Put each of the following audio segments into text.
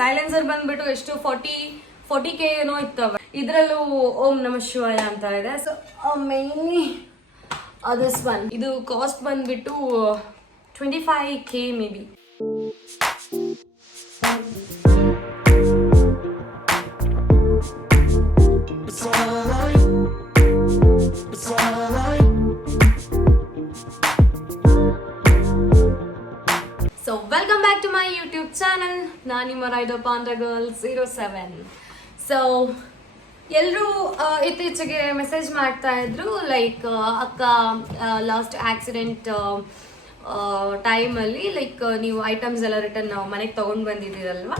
Silencer ಬಂದ್ಬಿಟ್ಟು ಎಷ್ಟು 40K ಏನೋ ಇತ್ತವ. ಇದ್ರಲ್ಲೂ ಓಂ ನಮ ಶಿವಾಯ ಅಂತ ಇದೆ. ಸೊ ಮೇನ್ಲಿ ದಿಸ್ ಒನ್, ಇದು ಕಾಸ್ಟ್ ಬಂದ್ಬಿಟ್ಟು 25K may be. So welcome back to my YouTube channel. ನಾನು ನಿಮ್ಮ ರೈಡರ್ ಪಾಂಡ್ರ ಗರ್ಲ್ 07. ಸೊ ಎಲ್ಲರೂ ಇತ್ತೀಚೆಗೆ ಮೆಸೇಜ್ ಮಾಡ್ತಾ ಇದ್ರು, ಲೈಕ್ ಅಕ್ಕ ಲಾಸ್ಟ್ ಆಕ್ಸಿಡೆಂಟ್ ಟೈಮಲ್ಲಿ ಲೈಕ್ ನೀವು ಐಟಮ್ಸ್ ಎಲ್ಲ ರಿಟರ್ನ್ ಮನೆಗೆ ತೊಗೊಂಡು ಬಂದಿದ್ದೀರಲ್ವಾ,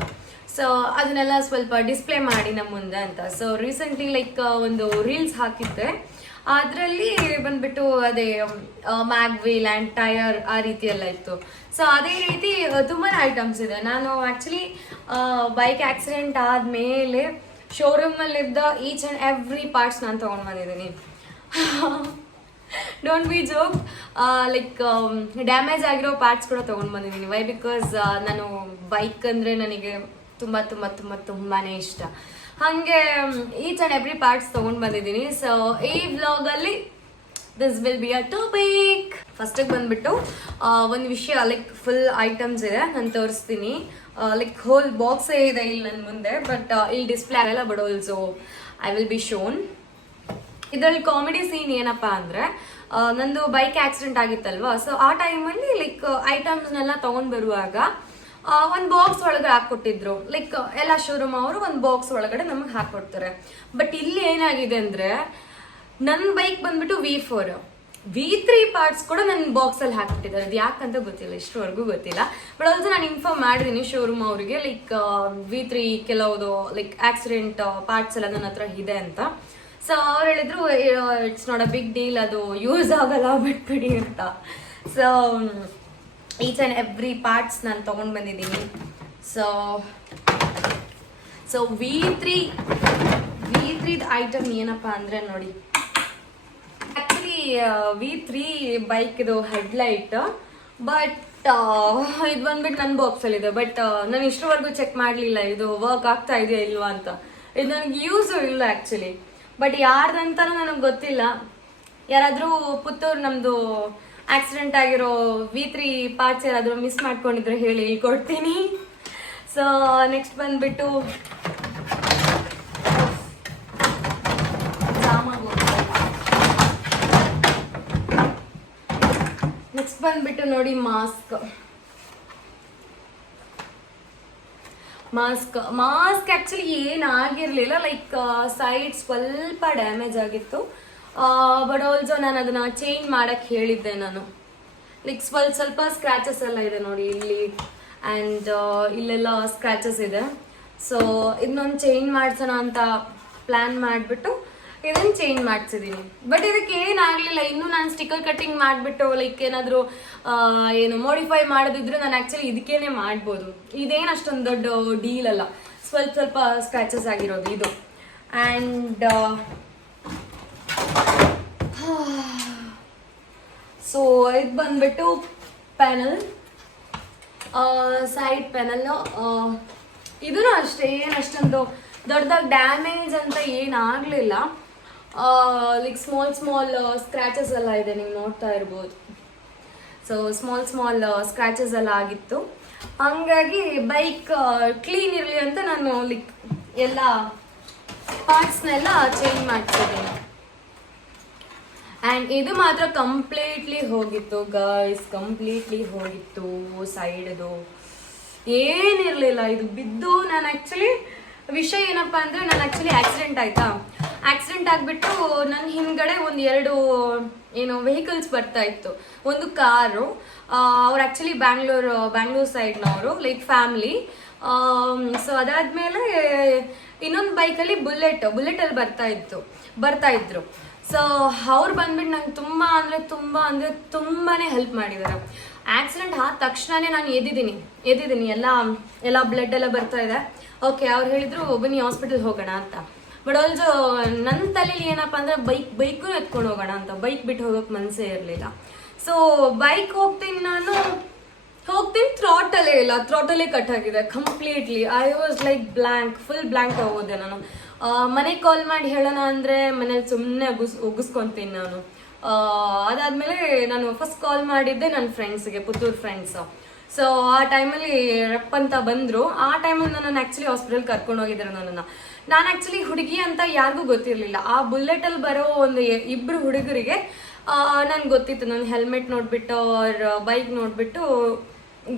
ಸೊ ಅದನ್ನೆಲ್ಲ ಸ್ವಲ್ಪ ಡಿಸ್ಪ್ಲೇ ಮಾಡಿ ನಮ್ಮ ಮುಂದೆ ಅಂತ. ಸೊ ರೀಸೆಂಟ್ಲಿ ಲೈಕ್ ಒಂದು ರೀಲ್ಸ್ ಹಾಕಿದ್ದೆ, ಅದರಲ್ಲಿ ಬಂದ್ಬಿಟ್ಟು ಅದೇ ಮ್ಯಾಗ್ ವೀಲ್ ಆ್ಯಂಡ್ ಟೈರ್ ಆ ರೀತಿ ಎಲ್ಲ ಇತ್ತು. ಸೊ ಅದೇ ರೀತಿ ತುಂಬಾ ಐಟಮ್ಸ್ ಇದೆ. ನಾನು ಆ್ಯಕ್ಚುಲಿ ಬೈಕ್ ಆಕ್ಸಿಡೆಂಟ್ ಆದಮೇಲೆ ಶೋರೂಮಲ್ಲಿದ್ದ ಈಚ್ ಆ್ಯಂಡ್ ಎವ್ರಿ ಪಾರ್ಟ್ಸ್ ನಾನು ತೊಗೊಂಡು ಬಂದಿದ್ದೀನಿ. Don't be joke, like damage ಆಗಿರೋ ಪಾರ್ಟ್ಸ್ ಕೂಡ ತೊಗೊಂಡು ಬಂದಿದ್ದೀನಿ. ವೈ ಬಿಕಾಸ್ ನಾನು ಬೈಕ್ ಅಂದರೆ ನನಗೆ ತುಂಬ ತುಂಬ ತುಂಬ ತುಂಬಾ ಇಷ್ಟ. ಹಾಗೆ ಈಚ್ ಆ್ಯಂಡ್ ಎವ್ರಿ ಪಾರ್ಟ್ಸ್ ತೊಗೊಂಡು ಬಂದಿದ್ದೀನಿ. ಸೊ ಈ ವ್ಲಾಗಲ್ಲಿ this will be a topic. ಫಸ್ಟಿಗೆ ಬಂದ್ಬಿಟ್ಟು ಒಂದು ವಿಷಯ, ಲೈಕ್ ಫುಲ್ ಐಟಮ್ಸ್ ಇದೆ, ನಾನು ತೋರಿಸ್ತೀನಿ. ಲೈಕ್ ಹೋಲ್ ಬಾಕ್ಸೇ ಇದೆ ಇಲ್ಲಿ ನನ್ನ ಮುಂದೆ, ಬಟ್ ಇಲ್ಲಿ ಡಿಸ್ಪ್ಲೇ ಆಗಲ್ಲ, but also I will be shown. ಇದರಲ್ಲಿ ಕಾಮಿಡಿ ಸೀನ್ ಏನಪ್ಪಾ ಅಂದರೆ, ನಂದು ಬೈಕ್ ಆಕ್ಸಿಡೆಂಟ್ ಆಗಿತ್ತಲ್ವಾ, ಸೊ ಆ ಟೈಮಲ್ಲಿ ಲೈಕ್ ಐಟಮ್ಸ್ನೆಲ್ಲ ತೊಗೊಂಡು ಬರುವಾಗ ಒಂದು ಬಾಕ್ಸ್ ಒಳಗಡೆ ಹಾಕ್ಕೊಟ್ಟಿದ್ರು. ಲೈಕ್ ಎಲ್ಲ ಶೋರೂಮ್ ಅವರು ಒಂದು ಬಾಕ್ಸ್ ಒಳಗಡೆ ನಮಗೆ ಹಾಕ್ಕೊಡ್ತಾರೆ. ಬಟ್ ಇಲ್ಲಿ ಏನಾಗಿದೆ ಅಂದರೆ, ನನ್ನ ಬೈಕ್ ಬಂದ್ಬಿಟ್ಟು V3 ಪಾರ್ಟ್ಸ್ ಕೂಡ ನನ್ನ ಬಾಕ್ಸಲ್ಲಿ ಹಾಕ್ಬಿಟ್ಟಿದ್ದಾರೆ. ಅದು ಯಾಕಂತ ಗೊತ್ತಿಲ್ಲ, ಇಷ್ಟವರೆಗೂ ಗೊತ್ತಿಲ್ಲ. ಬಟ್ ಆಲ್ಸೋ ನಾನು ಇನ್ಫಾರ್ಮ್ ಮಾಡಿದ್ದೀನಿ ಶೋರೂಮ್ ಅವರಿಗೆ, ಲೈಕ್ V3 ಕೆಲವುದು ಲೈಕ್ ಆಕ್ಸಿಡೆಂಟ್ ಪಾರ್ಟ್ಸ್ ಎಲ್ಲ ನನ್ನ ಹತ್ರ ಇದೆ ಅಂತ. ಸೊ ಅವ್ರು ಹೇಳಿದ್ರು it's not a big deal, ಅದು ಯೂಸ್ ಆಗಲ್ಲ, ಬಿಟ್ಬಿಡಿ ಅಂತ. So each and every parts ನಾನು ತೊಗೊಂಡು ಬಂದಿದ್ದೀನಿ. ಸೊ V3 ಐಟಮ್ ಏನಪ್ಪ ಅಂದರೆ ನೋಡಿ, ಆ್ಯಕ್ಚುಲಿ V3 ಬೈಕ್ದು ಹೆಡ್ಲೈಟ್, ಬಟ್ ಇದು ಬಂದ್ಬಿಟ್ಟು ನನ್ನ ಬಾಕ್ಸಲ್ಲಿದೆ. ಬಟ್ ನಾನು ಇಷ್ಟರವರೆಗೂ ಚೆಕ್ ಮಾಡಲಿಲ್ಲ ಇದು ವರ್ಕ್ ಆಗ್ತಾ ಇದೆಯಾ ಇಲ್ವಾ ಅಂತ. ಇದು ನನಗೆ ಯೂಸು ಇಲ್ಲ ಆ್ಯಕ್ಚುಲಿ, ಬಟ್ ಯಾರ್ದಂತನೂ ನನಗೆ ಗೊತ್ತಿಲ್ಲ. ಯಾರಾದರೂ ಪುತ್ತೂರು ನಮ್ಮದು ಆಕ್ಸಿಡೆಂಟ್ ಆಗಿರೋ V3 ಪಾರ್ಟ್ಸ್ ಯಾರಾದರೂ ಮಿಸ್ ಮಾಡ್ಕೊಂಡಿದ್ರೆ ಹೇಳಿ, ಕೊಡ್ತೀನಿ. ಸೊ ನೆಕ್ಸ್ಟ್ ಬಂದ್ಬಿಟ್ಟು ನೋಡಿ ಮಾಸ್ಕ್ ಆ್ಯಕ್ಚುಲಿ ಏನಾಗಿರಲಿಲ್ಲ, ಲೈಕ್ ಸೈಡ್ ಸ್ವಲ್ಪ ಡ್ಯಾಮೇಜ್ ಆಗಿತ್ತು. ಬಟ್ ಆಲ್ಸೋ ನಾನು ಅದನ್ನ ಚೇಂಜ್ ಮಾಡಕ್ಕೆ ಹೇಳಿದ್ದೆ. ನಾನು ಲೈಕ್ ಸ್ವಲ್ಪ ಸ್ಕ್ರಾಚಸ್ ಎಲ್ಲ ಇದೆ ನೋಡಿ, ಇಲ್ಲಿ ಆ್ಯಂಡ್ ಇಲ್ಲೆಲ್ಲ ಸ್ಕ್ರಾಚಸ್ ಇದೆ. ಸೊ ಇದನ್ನೊಂದು ಚೇಂಜ್ ಮಾಡ್ಸೋಣ ಅಂತ ಪ್ಲ್ಯಾನ್ ಮಾಡಿಬಿಟ್ಟು ಇದನ್ನು ಚೇಂಜ್ ಮಾಡಿಸಿದ್ದೀನಿ. ಬಟ್ ಇದಕ್ಕೆ ಏನಾಗಲಿಲ್ಲ. ಇನ್ನೂ ನಾನು ಸ್ಟಿಕ್ಕರ್ ಕಟ್ಟಿಂಗ್ ಮಾಡಿಬಿಟ್ಟು ಲೈಕ್ ಏನಾದರೂ ಏನು ಮಾಡಿಫೈ ಮಾಡೋದಿದ್ರೆ ನಾನು ಆ್ಯಕ್ಚುಲಿ ಇದಕ್ಕೇನೆ ಮಾಡ್ಬೋದು. ಇದೇನು ಅಷ್ಟೊಂದು ದೊಡ್ಡ ಡೀಲ್ ಅಲ್ಲ, ಸ್ವಲ್ಪ ಸ್ಕ್ರಾಚಸ್ ಆಗಿರೋದು ಇದು. ಆ್ಯಂಡ್ ಸೊ ಇದು ಬಂದ್ಬಿಟ್ಟು ಪ್ಯಾನಲ್, ಸೈಡ್ ಪ್ಯಾನಲ್. ಇದೂ ಅಷ್ಟೇ, ಏನು ಅಷ್ಟೊಂದು ದೊಡ್ಡದಾಗಿ ಡ್ಯಾಮೇಜ್ ಅಂತ ಏನಾಗಲಿಲ್ಲ. ಲೈಕ್ ಸ್ಮಾಲ್ ಸ್ಕ್ರ್ಯಾಚಸ್ ಎಲ್ಲ ಇದೆ, ನೀವು ನೋಡ್ತಾ ಇರ್ಬೋದು. ಸೊ ಸ್ಮಾಲ್ ಸ್ಕ್ರ್ಯಾಚಸ್ ಎಲ್ಲ ಆಗಿತ್ತು. ಹಂಗಾಗಿ ಬೈಕ್ ಕ್ಲೀನ್ ಇರಲಿ ಅಂತ ನಾನು ಲೈಕ್ ಎಲ್ಲ ಪಾರ್ಟ್ಸ್ನೆಲ್ಲ ಚೇಂಜ್ ಮಾಡ್ತಿದ್ದೀನಿ. ಆ್ಯಂಡ್ ಇದು ಮಾತ್ರ ಕಂಪ್ಲೀಟ್ಲಿ ಹೋಗಿತ್ತು ಗೈಸ್, ಕಂಪ್ಲೀಟ್ಲಿ ಹೋಗಿತ್ತು. ಸೈಡ್ದು ಏನಿರಲಿಲ್ಲ, ಇದು ಬಿದ್ದು. ನಾನು ಆ್ಯಕ್ಚುಲಿ ವಿಷಯ ಏನಪ್ಪ ಅಂದರೆ, ನಾನು ಆ್ಯಕ್ಚುಲಿ ಆಕ್ಸಿಡೆಂಟ್ ಆಗಿಬಿಟ್ಟು ನನ್ನ ಹಿಂದ್ಗಡೆ ಒಂದು 2 ಏನು ವೆಹಿಕಲ್ಸ್ ಬರ್ತಾ ಇತ್ತು. ಒಂದು ಕಾರು, ಅವ್ರು ಆ್ಯಕ್ಚುಲಿ ಬ್ಯಾಂಗ್ಳೂರ್ ಸೈಡ್ನವರು, ಲೈಕ್ ಫ್ಯಾಮ್ಲಿ. ಸೊ ಅದಾದಮೇಲೆ ಇನ್ನೊಂದು ಬೈಕಲ್ಲಿ ಬುಲೆಟಲ್ಲಿ ಬರ್ತಾ ಇದ್ರು. ಸೊ ಅವ್ರು ಬಂದ್ಬಿಟ್ಟು ನಂಗೆ ತುಂಬಾ ಹೆಲ್ಪ್ ಮಾಡಿದ್ದಾರೆ. ಆಕ್ಸಿಡೆಂಟ್ ಆದ ತಕ್ಷಣನೇ ನಾನು ಎದ್ದಿದ್ದೀನಿ, ಎಲ್ಲ ಬ್ಲಡ್ ಎಲ್ಲ ಬರ್ತಾ ಇದೆ. ಓಕೆ, ಅವ್ರು ಹೇಳಿದ್ರು ಬನ್ನಿ ಹಾಸ್ಪಿಟಲ್ ಹೋಗೋಣ ಅಂತ. ಬಟ್ ಆಲ್ಸೋ ನನ್ನ ತಲೆಯಲ್ಲಿ ಏನಪ್ಪ ಅಂದರೆ ಬೈಕು ಎತ್ಕೊಂಡು ಹೋಗೋಣ ಅಂತ, ಬೈಕ್ ಬಿಟ್ಟು ಹೋಗೋಕೆ ಮನಸ್ಸೇ ಇರಲಿಲ್ಲ. ಸೊ ಬೈಕ್ ಹೋಗ್ತೀನಿ ನಾನು, ಹೋಗ್ತೀನಿ, ಥ್ರಾಟಲೇ ಕಟ್ ಆಗಿದೆ completely. I was like full blank ಆಗೋದೆ ನಾನು. ಮನೆಗೆ ಕಾಲ್ ಮಾಡಿ ಹೇಳೋಣ ಅಂದರೆ ಮನೇಲಿ ಸುಮ್ಮನೆ ಉಗಿಸ್ಕೊತೀನಿ ನಾನು. ಅದಾದಮೇಲೆ ನಾನು ಫಸ್ಟ್ ಕಾಲ್ ಮಾಡಿದ್ದೆ ನನ್ನ ಫ್ರೆಂಡ್ಸ್ಗೆ, ಪುತ್ತೂರು ಫ್ರೆಂಡ್ಸ್. ಸೊ ಆ ಟೈಮಲ್ಲಿ ರಪ್ ಅಂತ ಬಂದರು. ಆ ಟೈಮಲ್ಲಿ ನಾನು ಆ್ಯಕ್ಚುಲಿ ಹಾಸ್ಪಿಟಲ್ ಕರ್ಕೊಂಡು ಹೋಗಿದ್ರು ನನ್ನನ್ನು. ನಾನು ಆ್ಯಕ್ಚುಲಿ ಹುಡುಗಿ ಅಂತ ಯಾರಿಗೂ ಗೊತ್ತಿರಲಿಲ್ಲ. ಆ ಬುಲೆಟಲ್ಲಿ ಬರೋ ಒಂದು ಇಬ್ಬರು ಹುಡುಗರಿಗೆ ನನ್ಗೆ ಗೊತ್ತಿತ್ತು. ನಾನು ಹೆಲ್ಮೆಟ್ ನೋಡಿಬಿಟ್ಟು ಅವ್ರ ಬೈಕ್ ನೋಡಿಬಿಟ್ಟು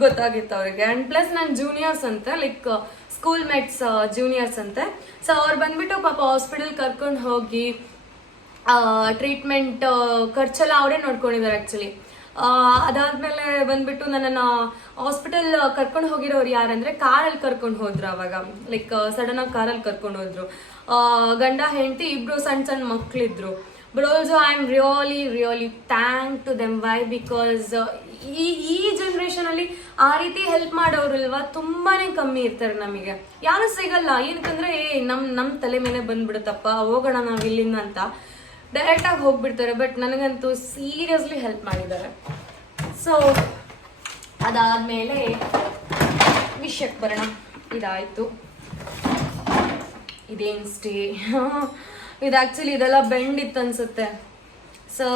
ಗೊತ್ತಾಗಿತ್ತು ಅವ್ರಿಗೆ. ಆ್ಯಂಡ್ ಪ್ಲಸ್ ನನ್ನ ಜೂನಿಯರ್ಸ್ ಅಂತ, ಲೈಕ್ ಸ್ಕೂಲ್ ಮೇಟ್ಸ್ ಜೂನಿಯರ್ಸ್ ಅಂತೆ. ಸೊ ಅವ್ರು ಬಂದ್ಬಿಟ್ಟು ಪಾಪ ಹಾಸ್ಪಿಟಲ್ ಕರ್ಕೊಂಡು ಹೋಗಿ ಟ್ರೀಟ್ಮೆಂಟ್ ಖರ್ಚೆಲ್ಲ ಅವರೇ ನೋಡ್ಕೊಂಡಿದ್ದಾರೆ ಆ್ಯಕ್ಚುಲಿ. ಅದಾದ್ಮೇಲೆ ಬಂದ್ಬಿಟ್ಟು ನನ್ನನ್ನು ಹಾಸ್ಪಿಟಲ್ ಕರ್ಕೊಂಡು ಹೋಗಿರೋರು ಯಾರಂದ್ರೆ ಕಾರಲ್ಲಿ ಕರ್ಕೊಂಡು ಹೋದ್ರು. ಅವಾಗ ಲೈಕ್ ಸಡನ್ ಆಗಿ ಕಾರಲ್ಲಿ ಕರ್ಕೊಂಡು ಹೋದ್ರು. ಗಂಡ ಹೆಂಡತಿ ಇಬ್ರು ಸಣ್ಣ ಮಕ್ಳಿದ್ರು. But also I am really thank to them. Why because ಈ ಜನ್ರೇಷನ್ ಅಲ್ಲಿ ಆ ರೀತಿ ಹೆಲ್ಪ್ ಮಾಡೋರಲ್ವಾ ತುಂಬಾನೇ ಕಮ್ಮಿ ಇರ್ತಾರೆ. ನಮಗೆ ಯಾರು ಸಿಗಲ್ಲ. ಏನಕ್ಕಂದ್ರೆ ನಮ್ ತಲೆ ಮೇಲೆ ಬಂದ್ಬಿಡುತ್ತಪ್ಪ, ಹೋಗೋಣ ನಾವ್ ಇಲ್ಲಿಂದ ಅಂತ ಡೈರೆಕ್ಟ್ ಆಗಿ ಹೋಗ್ಬಿಡ್ತಾರೆ. ಬಟ್ ನನಗಂತೂ ಸೀರಿಯಸ್ಲಿ ಹೆಲ್ಪ್ ಮಾಡಿದ್ದಾರೆ. ಸೊ ಅದಾದ್ಮೇಲೆ ವಿಷಯಕ್ಕೆ ಬರೋಣ. ಇದಾಯ್ತು. ಇದೇನು ಸ್ಟೇ ಇದು ಆ್ಯಕ್ಚುಲಿ ಇದೆಲ್ಲ ಬೆಂಡ್ ಇತ್ತು ಅನ್ಸುತ್ತೆ. ಸೊ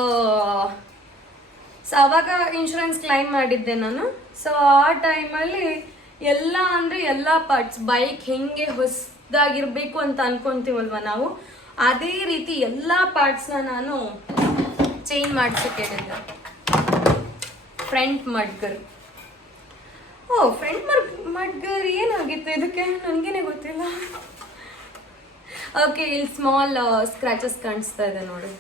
ಅವಾಗ ಇನ್ಶೂರೆನ್ಸ್ ಕ್ಲೈಮ್ ಮಾಡಿದ್ದೆ ನಾನು. ಸೊ ಆ ಟೈಮಲ್ಲಿ ಎಲ್ಲ ಪಾರ್ಟ್ಸ್ ಬೈಕ್ ಹೆಂಗೆ ಹೊಸದಾಗಿರ್ಬೇಕು ಅಂತ ಅನ್ಕೊಂತೀವಲ್ವ ನಾವು, ಅದೇ ರೀತಿ ಎಲ್ಲ ಪಾರ್ಟ್ಸ್ನ ನಾನು ಚೇಂಜ್ ಮಾಡಿಸೋಕೆ ಹೇಳಿದ್ದೆ. ಫ್ರಂಟ್ ಮಡ್ಗರ್ ಮಡ್ಗರ್ ಏನಾಗಿತ್ತು ಇದಕ್ಕೆ ನನಗೇನೆ ಗೊತ್ತಿಲ್ಲ. ಓಕೆ, ಇಲ್ಲಿ ಸ್ಮಾಲ್ ಸ್ಕ್ರಾಚಸ್ ಕಾಣಿಸ್ತಾ ಇದೆ ನೋಡಿ,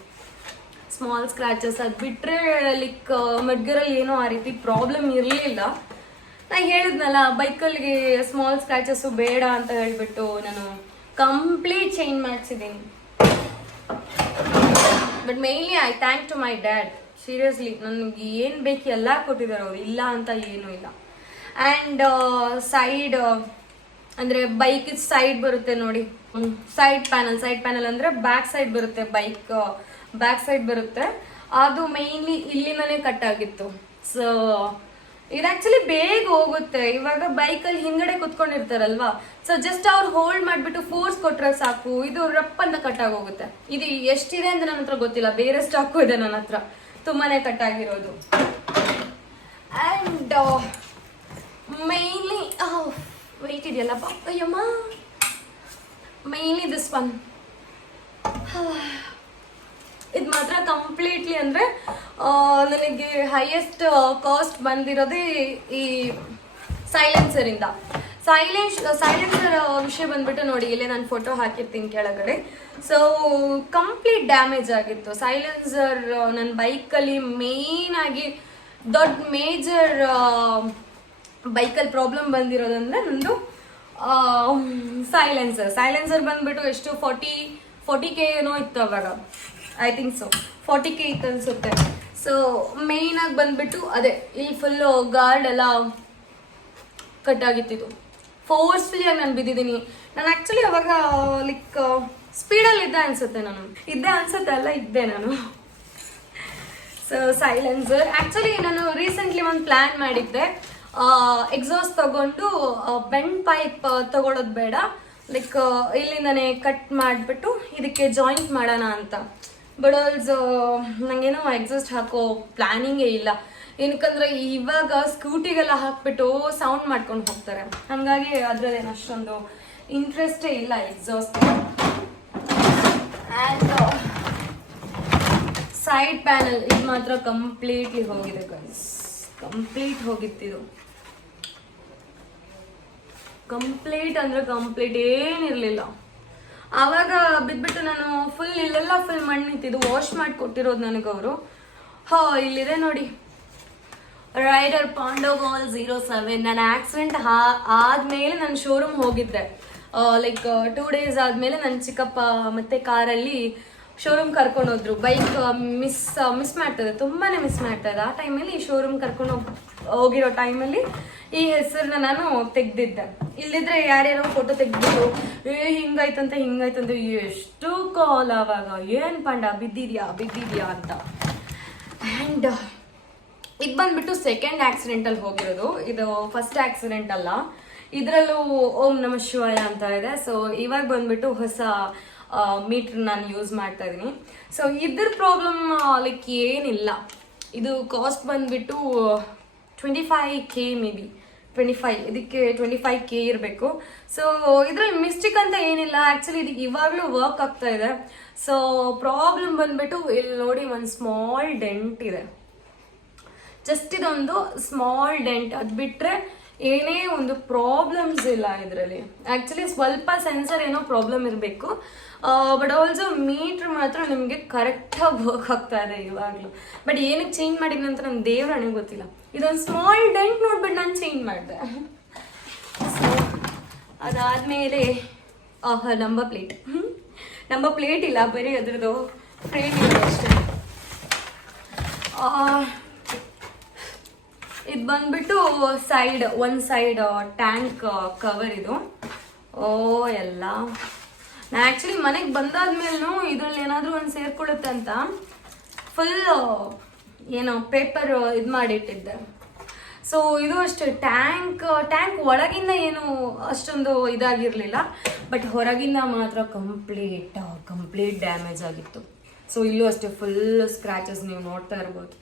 ಸ್ಮಾಲ್ ಸ್ಕ್ರಾಚಸ್. ಅದು ಬಿಟ್ಟರೆ ಲೈಕ್ ಮಡ್ಗರಲ್ಲಿ ಏನೋ ಆ ರೀತಿ ಪ್ರಾಬ್ಲಮ್ ಇರಲಿಲ್ಲ. ನಾನು ಹೇಳಿದ್ನಲ್ಲ ಬೈಕಲ್ಲಿಗೆ ಸ್ಮಾಲ್ ಸ್ಕ್ರಾಚಸ್ಸು ಬೇಡ ಅಂತ ಹೇಳಿಬಿಟ್ಟು ನಾನು ಕಂಪ್ಲೀಟ್ ಚೇಂಜ್ ಮಾಡಿಸಿದ್ದೀನಿ. But mainly I thank to my dad. Seriously ನನಗೆ ಏನು ಬೇಕು ಎಲ್ಲ ಕೊಟ್ಟಿದ್ದಾರೆ ಅವರು, ಇಲ್ಲ ಅಂತ ಏನೂ ಇಲ್ಲ. ಆ್ಯಂಡ್ ಸೈಡ್ ಅಂದರೆ ಬೈಕ್ ಸೈಡ್ ಬರುತ್ತೆ ನೋಡಿ, ಸೈಡ್ ಪ್ಯಾನಲ್ ಅಂದರೆ ಬ್ಯಾಕ್ ಸೈಡ್ ಬರುತ್ತೆ, ಬೈಕ್ ಬ್ಯಾಕ್ ಸೈಡ್ ಬರುತ್ತೆ. ಅದು ಮೇನ್ಲಿ ಇಲ್ಲಿಂದನೇ ಕಟ್ ಆಗಿತ್ತು. ಸೊ ಇದು ಆ್ಯಕ್ಚುಲಿ ಬೇಗ ಹೋಗುತ್ತೆ. ಇವಾಗ ಬೈಕಲ್ಲಿ ಹಿಂಗಡೆ ಕುತ್ಕೊಂಡಿರ್ತಾರಲ್ವಾ, ಸೊ ಜಸ್ಟ್ ಅವ್ರು ಹೋಲ್ಡ್ ಮಾಡಿಬಿಟ್ಟು ಫೋರ್ಸ್ ಕೊಟ್ರೆ ಸಾಕು, ಇದು ರಪ್ ಅಂತ ಕಟ್ ಆಗೋಗುತ್ತೆ. ಇದು ಎಷ್ಟಿದೆ ಅಂತ ನನ್ನ ಹತ್ರ ಗೊತ್ತಿಲ್ಲ, ಬೇರೆ ಸ್ಟಾಕು ಇದೆ ನನ್ನ ಹತ್ರ, ತುಂಬಾನೇ ಕಟ್ ಆಗಿರೋದು. ಆ್ಯಂಡ್ ಮೇನ್ಲಿ ವೆಯ್ಟ್ ಇದೆಯಲ್ಲಪ್ಪ, ಅಯ್ಯಮ್ಮ, ಮೇನ್ಲಿ ದಿಸ್ ಒನ್, ಇದು ಮಾತ್ರ ಕಂಪ್ಲೀಟ್ಲಿ ಅಂದರೆ ನನಗೆ ಹೈಯೆಸ್ಟ್ ಕಾಸ್ಟ್ ಬಂದಿರೋದೇ ಈ ಸೈಲೆನ್ಸರಿಂದ. ಸೈಲೆನ್ಸರ್ ವಿಷಯ ಬಂದ್ಬಿಟ್ಟು ನೋಡಿ, ಇಲ್ಲೇ ನಾನು ಫೋಟೋ ಹಾಕಿರ್ತೀನಿ ಕೆಳಗಡೆ. ಸೊ ಕಂಪ್ಲೀಟ್ ಡ್ಯಾಮೇಜ್ ಆಗಿತ್ತು ಸೈಲೆನ್ಸರ್ ನನ್ನ ಬೈಕಲ್ಲಿ. ಮೇನ್ ಆಗಿ ದೊಡ್ಡ ಮೇಜರ್ ಬೈಕಲ್ಲಿ ಪ್ರಾಬ್ಲಮ್ ಬಂದಿರೋದಂದ್ರೆ ನಂದು ಸೈಲೆನ್ಸರ್ ಬಂದ್ಬಿಟ್ಟು ಎಷ್ಟು 40K ಏನೋ ಇತ್ತು ಅವಾಗ, ಐ ಥಿಂಕ್ ಸೊ 40K ಇತ್ತು ಅನ್ಸುತ್ತೆ. ಸೊ ಮೇನ್ ಆಗಿ ಬಂದ್ಬಿಟ್ಟು ಅದೇ ಇಲ್ಲಿ ಫುಲ್ಲು ಗಾರ್ಡ್ ಎಲ್ಲ ಕಟ್ ಆಗಿತ್ತಿದ್ದು. ಫೋರ್ಸ್ಫುಲಿ ಆಗಿ ನಾನು ಬಿದ್ದಿದ್ದೀನಿ. ನಾನು ಆ್ಯಕ್ಚುಲಿ ಅವಾಗ ಲೈಕ್ ಸ್ಪೀಡಲ್ಲಿ ಇದ್ದೆ ಅನ್ಸುತ್ತೆ ನಾನು. ಸೊ ಸೈಲೆನ್ಸರ್ ಆ್ಯಕ್ಚುಲಿ ನಾನು ರೀಸೆಂಟ್ಲಿ ಒಂದು ಪ್ಲ್ಯಾನ್ ಮಾಡಿದ್ದೆ, ಎಕ್ಸಾಸ್ಟ್ ತಗೊಂಡು ಬೆಂಡ್ ಪೈಪ್ ತಗೊಳ್ಳೋದು ಬೇಡ, ಲೈಕ್ ಇಲ್ಲಿಂದನೇ ಕಟ್ ಮಾಡಿಬಿಟ್ಟು ಇದಕ್ಕೆ ಜಾಯಿಂಟ್ ಮಾಡೋಣ ಅಂತ. ಬಟ್ ಆಲ್ಸೋ ನನಗೇನೋ ಎಕ್ಸಾಸ್ಟ್ ಹಾಕೋ ಪ್ಲ್ಯಾನಿಂಗೇ ಇಲ್ಲ. ಏನಕ್ಕಂದ್ರೆ ಇವಾಗ ಸ್ಕೂಟಿಗೆಲ್ಲ ಹಾಕ್ಬಿಟ್ಟು ಸೌಂಡ್ ಮಾಡ್ಕೊಂಡು ಹೋಗ್ತಾರೆ, ಹಾಗಾಗಿ ಅದರಲ್ಲೇನು ಅಷ್ಟೊಂದು ಇಂಟ್ರೆಸ್ಟೇ ಇಲ್ಲ ಎಕ್ಸಾಸ್ಟ್. ಆ್ಯಂಡ್ ಸೈಡ್ ಪ್ಯಾನಲ್ ಇದು ಮಾತ್ರ ಕಂಪ್ಲೀಟ್ಲಿ ಹೋಗಿದೆ ಗೈಸ್, ಕಂಪ್ಲೀಟ್ ಹೋಗಿತ್ತಿದು. ಕಂಪ್ಲೀಟ್ ಅಂದರೆ ಕಂಪ್ಲೀಟ್ ಏನಿರಲಿಲ್ಲ. ಆವಾಗ ಬಿದ್ದುಬಿಟ್ಟು ನಾನು ಇಲ್ಲೆಲ್ಲ ಫುಲ್ ಮಣ್ಣು ನಿಂತಿದ್ದು, ವಾಶ್ ಮಾಡಿ ಕೊಟ್ಟಿರೋದು ನನಗವರು. ಇಲ್ಲಿದೆ ನೋಡಿ, ರೈಡರ್ ಪಾಂಡೋಗಾಲ್ 07. ನಾನು ಆಕ್ಸಿಡೆಂಟ್ ಆದಮೇಲೆ ನಾನು ಶೋರೂಮ್ ಹೋಗಿದ್ದೆ. ಲೈಕ್ 2 days ಆದಮೇಲೆ ನನ್ನ ಚಿಕ್ಕಪ್ಪ ಮತ್ತೆ ಕಾರಲ್ಲಿ ಶೋರೂಮ್ ಕರ್ಕೊಂಡು ಹೋದ್ರು. ಬೈಕ್ ಮಿಸ್ ಮಾಡ್ತದೆ, ತುಂಬಾ ಮಿಸ್ ಮಾಡ್ತದೆ. ಆ ಟೈಮಲ್ಲಿ ಈ ಶೋರೂಮ್ ಕರ್ಕೊಂಡು ಹೋಗಿರೋ ಟೈಮಲ್ಲಿ ಈ ಹೆಸರನ್ನ ನಾನು ತೆಗ್ದಿದ್ದೆ. ಇಲ್ಲಿದ್ರೆ ಯಾರ್ಯಾರೋ ಫೋಟೋ ತೆಗ್ದಿದ್ದು, ಹಿಂಗಾಯ್ತಂತ ಎಷ್ಟು ಕಾಲ್ ಆವಾಗ, ಏನು ಪಾಂಡ ಬಿದ್ದಿದ್ಯಾ ಅಂತ. ಆ್ಯಂಡ್ ಇದು ಬಂದ್ಬಿಟ್ಟು ಸೆಕೆಂಡ್ ಆಕ್ಸಿಡೆಂಟಲ್ಲಿ ಹೋಗಿರೋದು, ಇದು ಫಸ್ಟ್ ಆಕ್ಸಿಡೆಂಟ್ ಅಲ್ಲ. ಇದರಲ್ಲೂ ಓಂ ನಮ ಶಿವಾಯ ಅಂತ ಇದೆ. ಸೊ ಇವಾಗ ಬಂದ್ಬಿಟ್ಟು ಹೊಸ ಮೀಟ್ರ್ ನಾನು ಯೂಸ್ ಮಾಡ್ತಾ ಇದ್ದೀನಿ. ಸೊ ಇದ್ರ ಪ್ರಾಬ್ಲಮ್ ಲೈಕ್ ಏನಿಲ್ಲ. ಇದು ಕಾಸ್ಟ್ ಬಂದ್ಬಿಟ್ಟು 25K ಮೇ ಬಿ 25, ಇದಕ್ಕೆ 25K ಇರಬೇಕು. ಸೊ ಇದ್ರಲ್ಲಿ ಮಿಸ್ಟೇಕ್ ಅಂತ ಏನಿಲ್ಲ, ಆ್ಯಕ್ಚುಲಿ ಇದಕ್ಕೆ ಇವಾಗಲೂ ವರ್ಕ್ ಆಗ್ತಾ ಇದೆ. ಸೊ ಪ್ರಾಬ್ಲಮ್ ಬಂದ್ಬಿಟ್ಟು ಇಲ್ಲಿ ನೋಡಿ ಒಂದು ಸ್ಮಾಲ್ ಡೆಂಟ್ ಇದೆ, ಜಸ್ಟ್ ಇದೊಂದು ಸ್ಮಾಲ್ ಡೆಂಟ್, ಅದು ಬಿಟ್ಟರೆ ಏನೇ ಒಂದು ಪ್ರಾಬ್ಲಮ್ಸ್ ಇಲ್ಲ ಇದರಲ್ಲಿ. ಆ್ಯಕ್ಚುಲಿ ಸ್ವಲ್ಪ ಸೆನ್ಸರ್ ಏನೋ ಪ್ರಾಬ್ಲಮ್ ಇರಬೇಕು, ಬಟ್ ಆಲ್ಸೋ ಮೀಟ್ರ್ ಮಾತ್ರ ನಿಮಗೆ ಕರೆಕ್ಟಾಗಿ ವರ್ಕ್ ಆಗ್ತಾ ಇದೆ ಇವಾಗಲೂ. ಬಟ್ ಏನಕ್ಕೆ ಚೇಂಜ್ ಮಾಡಿದ್ನಿ ಅಂತ ನಮ್ಮ ದೇವ್ರ ನನಗೆ ಗೊತ್ತಿಲ್ಲ. ಇದೊಂದು ಸ್ಮಾಲ್ ಡೆಂಟ್ ನೋಡ್ಬಿಟ್ಟು ನಾನು ಚೇಂಜ್ ಮಾಡಿದೆ. ಸೊ ಅದಾದಮೇಲೆ ನಂಬರ್ ಪ್ಲೇಟ್ ಇಲ್ಲ, ಬರೀ ಅದ್ರದ್ದು ಫ್ರೇಮ್ ಇದೆ ಅಷ್ಟೇ. ಇದು ಬಂದ್ಬಿಟ್ಟು ಒಂದು ಸೈಡ್ ಟ್ಯಾಂಕ್ ಕವರ್ ಇದು. ಎಲ್ಲ ನಾನು ಆ್ಯಕ್ಚುಲಿ ಮನೆಗೆ ಬಂದಾದ್ಮೇಲೂ ಇದರಲ್ಲಿ ಏನಾದರೂ ಒಂದು ಸೇರ್ಕೊಳ್ಳುತ್ತೆ ಅಂತ ಫುಲ್ ಏನೋ ಪೇಪರ್ ಇದು ಮಾಡಿಟ್ಟಿದ್ದೆ. ಸೊ ಇದು ಅಷ್ಟೇ, ಟ್ಯಾಂಕ್ ಒಳಗಿಂದ ಏನು ಅಷ್ಟೊಂದು ಇದಾಗಿರಲಿಲ್ಲ, ಬಟ್ ಹೊರಗಿಂದ ಮಾತ್ರ ಕಂಪ್ಲೀಟ್ ಡ್ಯಾಮೇಜ್ ಆಗಿತ್ತು. ಸೊ ಇಲ್ಲೂ ಅಷ್ಟೇ ಫುಲ್ ಸ್ಕ್ರ್ಯಾಚಸ್, ನೀವು ನೋಡ್ತಾ ಇರ್ಬೋದು,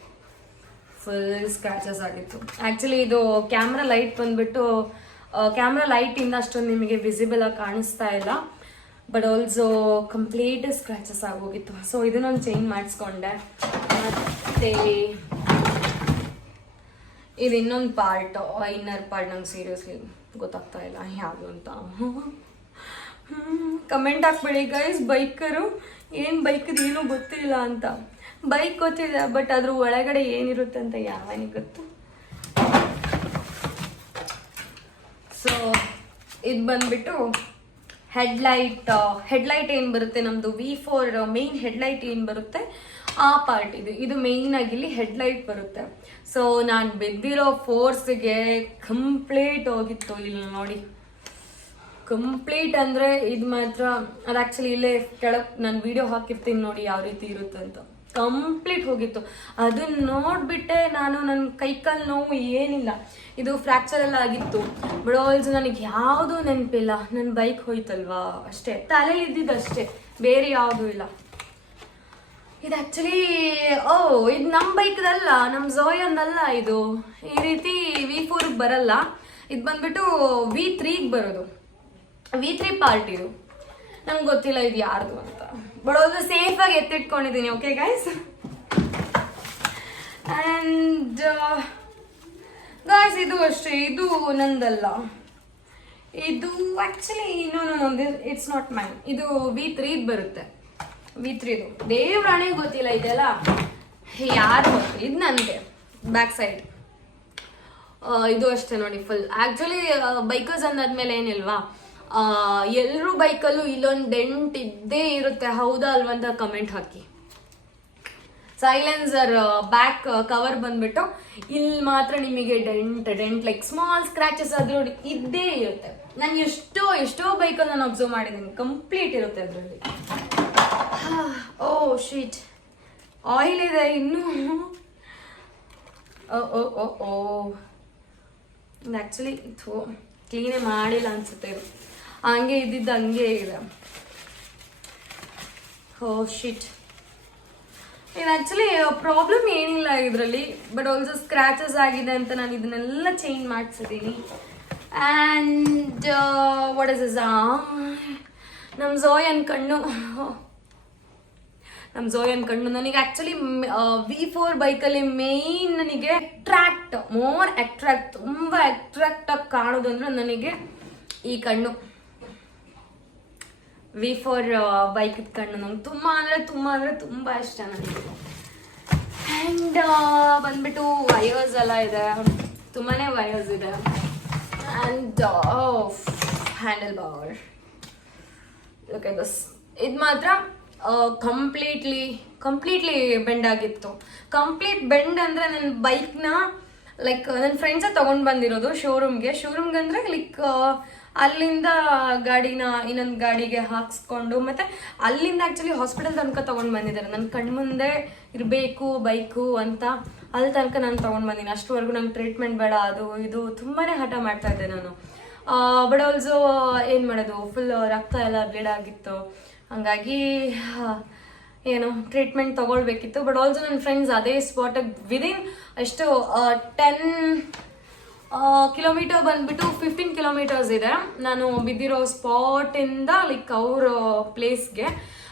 ಫುಲ್ ಸ್ಕ್ರ್ಯಾಚಸ್ ಆಗಿತ್ತು. ಆ್ಯಕ್ಚುಲಿ ಇದು ಕ್ಯಾಮ್ರಾ ಲೈಟ್ ಬಂದ್ಬಿಟ್ಟು ಕ್ಯಾಮ್ರಾ ಲೈಟಿಂದ ಅಷ್ಟೊಂದು ನಿಮಗೆ ವಿಸಿಬಲ್ ಆಗಿ ಕಾಣಿಸ್ತಾ ಇಲ್ಲ, ಬಟ್ ಆಲ್ಸೋ ಕಂಪ್ಲೀಟ್ ಸ್ಕ್ರ್ಯಾಚಸ್ ಆಗೋಗಿತ್ತು. ಸೊ ಇದನ್ನೊಂದು ಚೇಂಜ್ ಮಾಡಿಸ್ಕೊಂಡೆ. ಮತ್ತು ಇದು ಇನ್ನೊಂದು ಪಾರ್ಟ್, ಇನ್ನರ್ ಪಾರ್ಟ್ ನಂಗೆ ಸೀರಿಯಸ್ಲಿ ಗೊತ್ತಾಗ್ತಾ ಇಲ್ಲ ಯಾವುದು ಅಂತ. ಕಮೆಂಟ್ ಹಾಕ್ಬೇಡಿ ಗೈಸ್, ಬೈಕರು ಏನು ಬೈಕದು ಏನೂ ಗೊತ್ತಿಲ್ಲ ಅಂತ. ಬೈಕ್ ಗೊತ್ತಿದೆ, ಬಟ್ ಅದ್ರ ಒಳಗಡೆ ಏನಿರುತ್ತೆ ಅಂತ ಯಾವನಿಗೆ ಗೊತ್ತು. ಸೊ ಇದು ಬಂದ್ಬಿಟ್ಟು ಹೆಡ್ಲೈಟ್ ಏನು ಬರುತ್ತೆ ನಮ್ಮದು V4 ಮೇನ್ ಹೆಡ್ಲೈಟ್ ಏನು ಬರುತ್ತೆ ಆ ಪಾರ್ಟ್ ಇದು ಮೇಯ್ನ್ ಆಗಿ ಇಲ್ಲಿ ಹೆಡ್ಲೈಟ್ ಬರುತ್ತೆ. ಸೊ ನಾನು ಬಿದ್ದಿರೋ ಫೋರ್ಸ್ಗೆ ಕಂಪ್ಲೀಟ್ ಹೋಗಿತ್ತು. ಇಲ್ಲಿ ನೋಡಿ, ಕಂಪ್ಲೀಟ್ ಅಂದರೆ ಇದು ಮಾತ್ರ, ಅದು ಆ್ಯಕ್ಚುಲಿ ಇಲ್ಲೇ ಕೆಳಗೆ ನಾನು ವಿಡಿಯೋ ಹಾಕಿರ್ತೀನಿ ನೋಡಿ ಯಾವ ರೀತಿ ಇರುತ್ತೆ ಅಂತ. ಕಂಪ್ಲೀಟ್ ಹೋಗಿತ್ತು. ಅದನ್ನ ನೋಡ್ಬಿಟ್ಟೆ ನಾನು, ನನ್ನ ಕೈಕಾಲು ನೋವು ಏನಿಲ್ಲ, ಇದು ಫ್ರ್ಯಾಕ್ಚರ್ ಎಲ್ಲ ಆಗಿತ್ತು. ಬಟ್ ಆಲ್ಸೋ ನನಗೆ ಯಾವುದೂ ನೆನಪಿಲ್ಲ, ನನ್ನ ಬೈಕ್ ಹೋಯ್ತಲ್ವಾ ಅಷ್ಟೇ, ತಲೆಯಲ್ಲಿ ಇದ್ದಿದ್ದು ಅಷ್ಟೇ, ಬೇರೆ ಯಾವುದೂ ಇಲ್ಲ. ಇದು ಆ್ಯಕ್ಚುಲಿ ಇದು ನಮ್ಮ ಬೈಕ್ದಲ್ಲ, ನಮ್ಮ ಝೋಯಂದಲ್ಲ. ಇದು ಈ ರೀತಿ V4 ಬರಲ್ಲ, ಇದು ಬಂದ್ಬಿಟ್ಟು V3 ಬರೋದು, V3 ಪಾರ್ಟ್ ಇದು. ನಂಗೆ ಗೊತ್ತಿಲ್ಲ ಇದು ಯಾರ್ದು ಅಂತ, ಬಟ್ ಅದು ಸೇಫಾಗಿ ಎತ್ತಿಟ್ಕೊಂಡಿದ್ದೀನಿ. ಓಕೆ ಗೈಸ್, ಆ್ಯಂಡ್ ಗೈಸ್ ಇದು ಅಷ್ಟೇ, ಇದು ನಂದಲ್ಲ, ಇದು ಆ್ಯಕ್ಚುಲಿ ಇನ್ನೊಂದು ಇಟ್ಸ್ ನಾಟ್ ಮೈನ್. ಇದು V3 ಬರುತ್ತೆ, V3 ದೇವ್ರಾಣೆ ಗೊತ್ತಿಲ್ಲ ಇದೆಲ್ಲ ಯಾರು ಗೊತ್ತು. ಇದು ನನಗೆ ಬ್ಯಾಕ್ ಸೈಡ್ ಇದು ಅಷ್ಟೇ ನೋಡಿ ಫುಲ್. ಆ್ಯಕ್ಚುಲಿ ಬೈಕರ್ಸ್ ಅಂದಾದ್ಮೇಲೆ ಏನಿಲ್ವಾ, ಎಲ್ಲರೂ ಬೈಕಲ್ಲೂ ಇಲ್ಲೊಂದು ಡೆಂಟ್ ಇದ್ದೇ ಇರುತ್ತೆ, ಹೌದಾ ಅಲ್ವಾ ಅಂತ ಕಮೆಂಟ್ ಹಾಕಿ. ಸೈಲೆನ್ಸರ್ ಬ್ಯಾಕ್ ಕವರ್ ಬಂದ್ಬಿಟ್ಟು ಇಲ್ಲಿ ಮಾತ್ರ ನಿಮಗೆ ಡೆಂಟ್ ಲೈಕ್ ಸ್ಮಾಲ್ ಸ್ಕ್ರಾಚಸ್ ಆದ್ರೂ ಇದ್ದೇ ಇರುತ್ತೆ. ನಾನು ಎಷ್ಟೋ ಬೈಕಲ್ಲಿ ನಾನು ಅಬ್ಸರ್ವ್ ಮಾಡಿದ್ದೀನಿ, ಕಂಪ್ಲೀಟ್ ಇರುತ್ತೆ ಅದರಲ್ಲಿ. ಓ ಶೀಟ್, ಆಯಿಲ್ ಇದೆ ಇನ್ನೂ. ಆ್ಯಕ್ಚುಲಿ ಕ್ಲೀನೇ ಮಾಡಿಲ್ಲ ಅನ್ಸುತ್ತೆ, ಇದು ಹಂಗೆ ಇದ್ದಿದ್ದು ಹಂಗೆ ಇದೆ. ಓ ಶಿಟ್, ಇದು ಆ್ಯಕ್ಚುಲಿ ಪ್ರಾಬ್ಲಮ್ ಏನಿಲ್ಲ ಇದರಲ್ಲಿ, ಬಟ್ ಆಲ್ಸೋ ಸ್ಕ್ರ್ಯಾಚಸ್ ಆಗಿದೆ ಅಂತ ನಾನು ಇದನ್ನೆಲ್ಲ ಚೇಂಜ್ ಮಾಡಿಸಿದ್ದೀನಿ. ಆ್ಯಂಡ್ ವಾಟ್ ಇಸ್ ದಿಸ್, ನಮ್ಮ ಝೋಯನ್ ಕಣ್ಣು ನನಗೆ ಆ್ಯಕ್ಚುಲಿ V4 ಬೈಕಲ್ಲಿ ಮೇಯ್ನ್ ನನಗೆ ತುಂಬ ಅಟ್ರಾಕ್ಟ್ ಆಗಿ ಕಾಣೋದು ಅಂದ್ರೆ ನನಗೆ ಈ ಕಣ್ಣು, V4 ಬೈಕಿದ ಕಣ್ಣು ನಂಗೆ ತುಂಬ ಇಷ್ಟ ನನಗೆ. ಆ್ಯಂಡ್ ಬಂದ್ಬಿಟ್ಟು ವಯರ್ಸ್ ಎಲ್ಲ ಇದೆ, ತುಂಬಾ ವಯರ್ಸ್ ಇದೆ. And handle bar, okay bus ಇದು ಮಾತ್ರ ಕಂಪ್ಲೀಟ್ಲಿ ಬೆಂಡ್ ಆಗಿತ್ತು. ಕಂಪ್ಲೀಟ್ ಬೆಂಡ್ ಅಂದರೆ ನನ್ನ ಬೈಕ್ನ ಲೈಕ್ ನನ್ನ ಫ್ರೆಂಡ್ಸೇ ತೊಗೊಂಡು ಬಂದಿರೋದು ಶೋರೂಮ್ಗೆ ಅಂದರೆ ಲೈಕ್ ಅಲ್ಲಿಂದ ಗಾಡಿನ ಇನ್ನೊಂದು ಗಾಡಿಗೆ ಹಾಕ್ಸ್ಕೊಂಡು ಮತ್ತೆ ಅಲ್ಲಿಂದ ಆ್ಯಕ್ಚುಲಿ ಹಾಸ್ಪಿಟಲ್ ತನಕ ತೊಗೊಂಡು ಬಂದಿದ್ದಾರೆ. ನನ್ನ ಕಣ್ಮುಂದೆ ಇರಬೇಕು ಬೈಕು ಅಂತ ಅಲ್ಲಿ ತನಕ ನಾನು ತೊಗೊಂಡು ಬಂದೀನಿ. ಅಷ್ಟುವರೆಗೂ ನಂಗೆ ಟ್ರೀಟ್ಮೆಂಟ್ ಬೇಡ ಅದು ಇದು ತುಂಬಾ ಹಠ ಮಾಡ್ತಾ ಇದ್ದೆ ನಾನು. ಬಟ್ ಆಲ್ಸೋ ಏನು ಮಾಡೋದು, ಫುಲ್ ರಕ್ತ ಎಲ್ಲ ಬ್ಲೀಡ್ ಆಗಿತ್ತು. ಹಂಗಾಗಿ ಏನು ಟ್ರೀಟ್ಮೆಂಟ್ ತೊಗೊಳ್ಬೇಕಿತ್ತು. ಬಟ್ ಆಲ್ಸೋ ನನ್ನ ಫ್ರೆಂಡ್ಸ್ ಅದೇ ಸ್ಪಾಟಿಗೆ ವಿದಿನ್ ಎಷ್ಟು 10 ಕಿಲೋಮೀಟರ್ ಬಂದ್ಬಿಟ್ಟು 15 ಕಿಲೋಮೀಟರ್ಸ್ ಇದೆ ನಾನು ಬಿದ್ದಿರೋ ಸ್ಪಾಟಿಂದ ಲೈಕ್ ಅವ್ರ ಪ್ಲೇಸ್ಗೆ.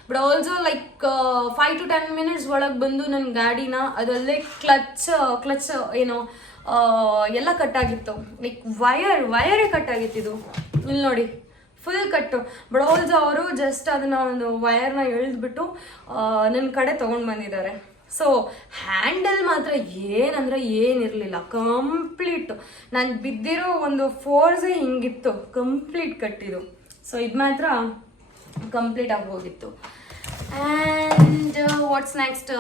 But also like 5 to 10 minutes ಒಳಗೆ ಬಂದು ನನ್ನ ಗಾಡಿನ ಅದಲ್ಲೇ ಕ್ಲಚ್ ಏನೋ ಎಲ್ಲ ಕಟ್ಟಾಗಿತ್ತು. ಲೈಕ್ ವಯರೇ ಕಟ್ಟಾಗಿತ್ತು. ಇದು ಇಲ್ಲಿ ನೋಡಿ ಫುಲ್ ಕಟ್ಟು. ಬಟ್ ಆಲ್ಸೋ ಅವರು ಜಸ್ಟ್ ಅದನ್ನ ಒಂದು ವಯರ್ನ ಎಳೆದ್ಬಿಟ್ಟು ನನ್ನ ಕಡೆ ತೊಗೊಂಡು ಬಂದಿದ್ದಾರೆ. ಸೊ ಹ್ಯಾಂಡಲ್ ಮಾತ್ರ ಏನಂದ್ರೆ ಏನಿರಲಿಲ್ಲ, ಕಂಪ್ಲೀಟ್ ನಾನು ಬಿದ್ದಿರೋ ಒಂದು ಫೋರ್ಸೇ ಹಿಂಗಿತ್ತು, ಕಂಪ್ಲೀಟ್ ಕಟ್ಟಿದ್ದು. ಸೊ ಇದು ಮಾತ್ರ ಕಂಪ್ಲೀಟ್ ಆಗಿ ಹೋಗಿತ್ತು. ಆ್ಯಂಡ್ ವಾಟ್ಸ್ ನೆಕ್ಸ್ಟ್,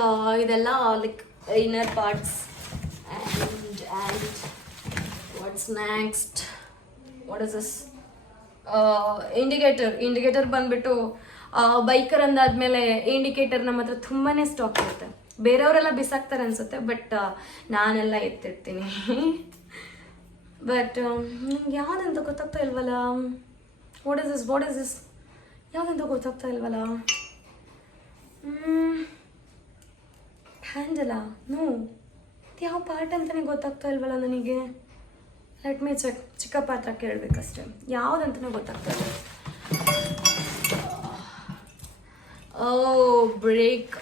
ಇದೆಲ್ಲ like inner parts. And what's next, what is this, indicator ಬಂದ್ಬಿಟ್ಟು ಬೈಕರ್ ಅಂದಾದ್ಮೇಲೆ ಇಂಡಿಕೇಟರ್ ನಮ್ಮ ಹತ್ರ ತುಂಬಾ ಸ್ಟಾಕ್ ಇರುತ್ತೆ. ಬೇರೆಯವರೆಲ್ಲ ಬಿಸಾಕ್ತಾರೆ ಅನ್ಸುತ್ತೆ, ಬಟ್ ನಾನೆಲ್ಲ ಎತ್ತಿರ್ತೀನಿ. ಬಟ್ ನಂಗೆ ಯಾವುದಂತ ಗೊತ್ತಾಗ್ತಾ ಇಲ್ವಲ್ಲ. ವಾಟ್ ಇಸ್ ದಿಸ್ ಯಾವುದಂತ ಗೊತ್ತಾಗ್ತಾ ಇಲ್ವಲ್ಲ. ಹ್ಯಾಂಡಲ ನೋ, ಯಾವ ಪಾರ್ಟ್ ಅಂತಲೇ ಗೊತ್ತಾಗ್ತಾ ಇಲ್ವಲ್ಲ ನನಗೆ. Let me check. ಚಿಕ್ಕ ಪಾತ್ರ ಕೇಳಬೇಕಷ್ಟೆ, ಯಾವುದಂತಲೂ ಗೊತ್ತಾಗ್ತಾ ಇಲ್ಲ. ಬ್ರೇಕ್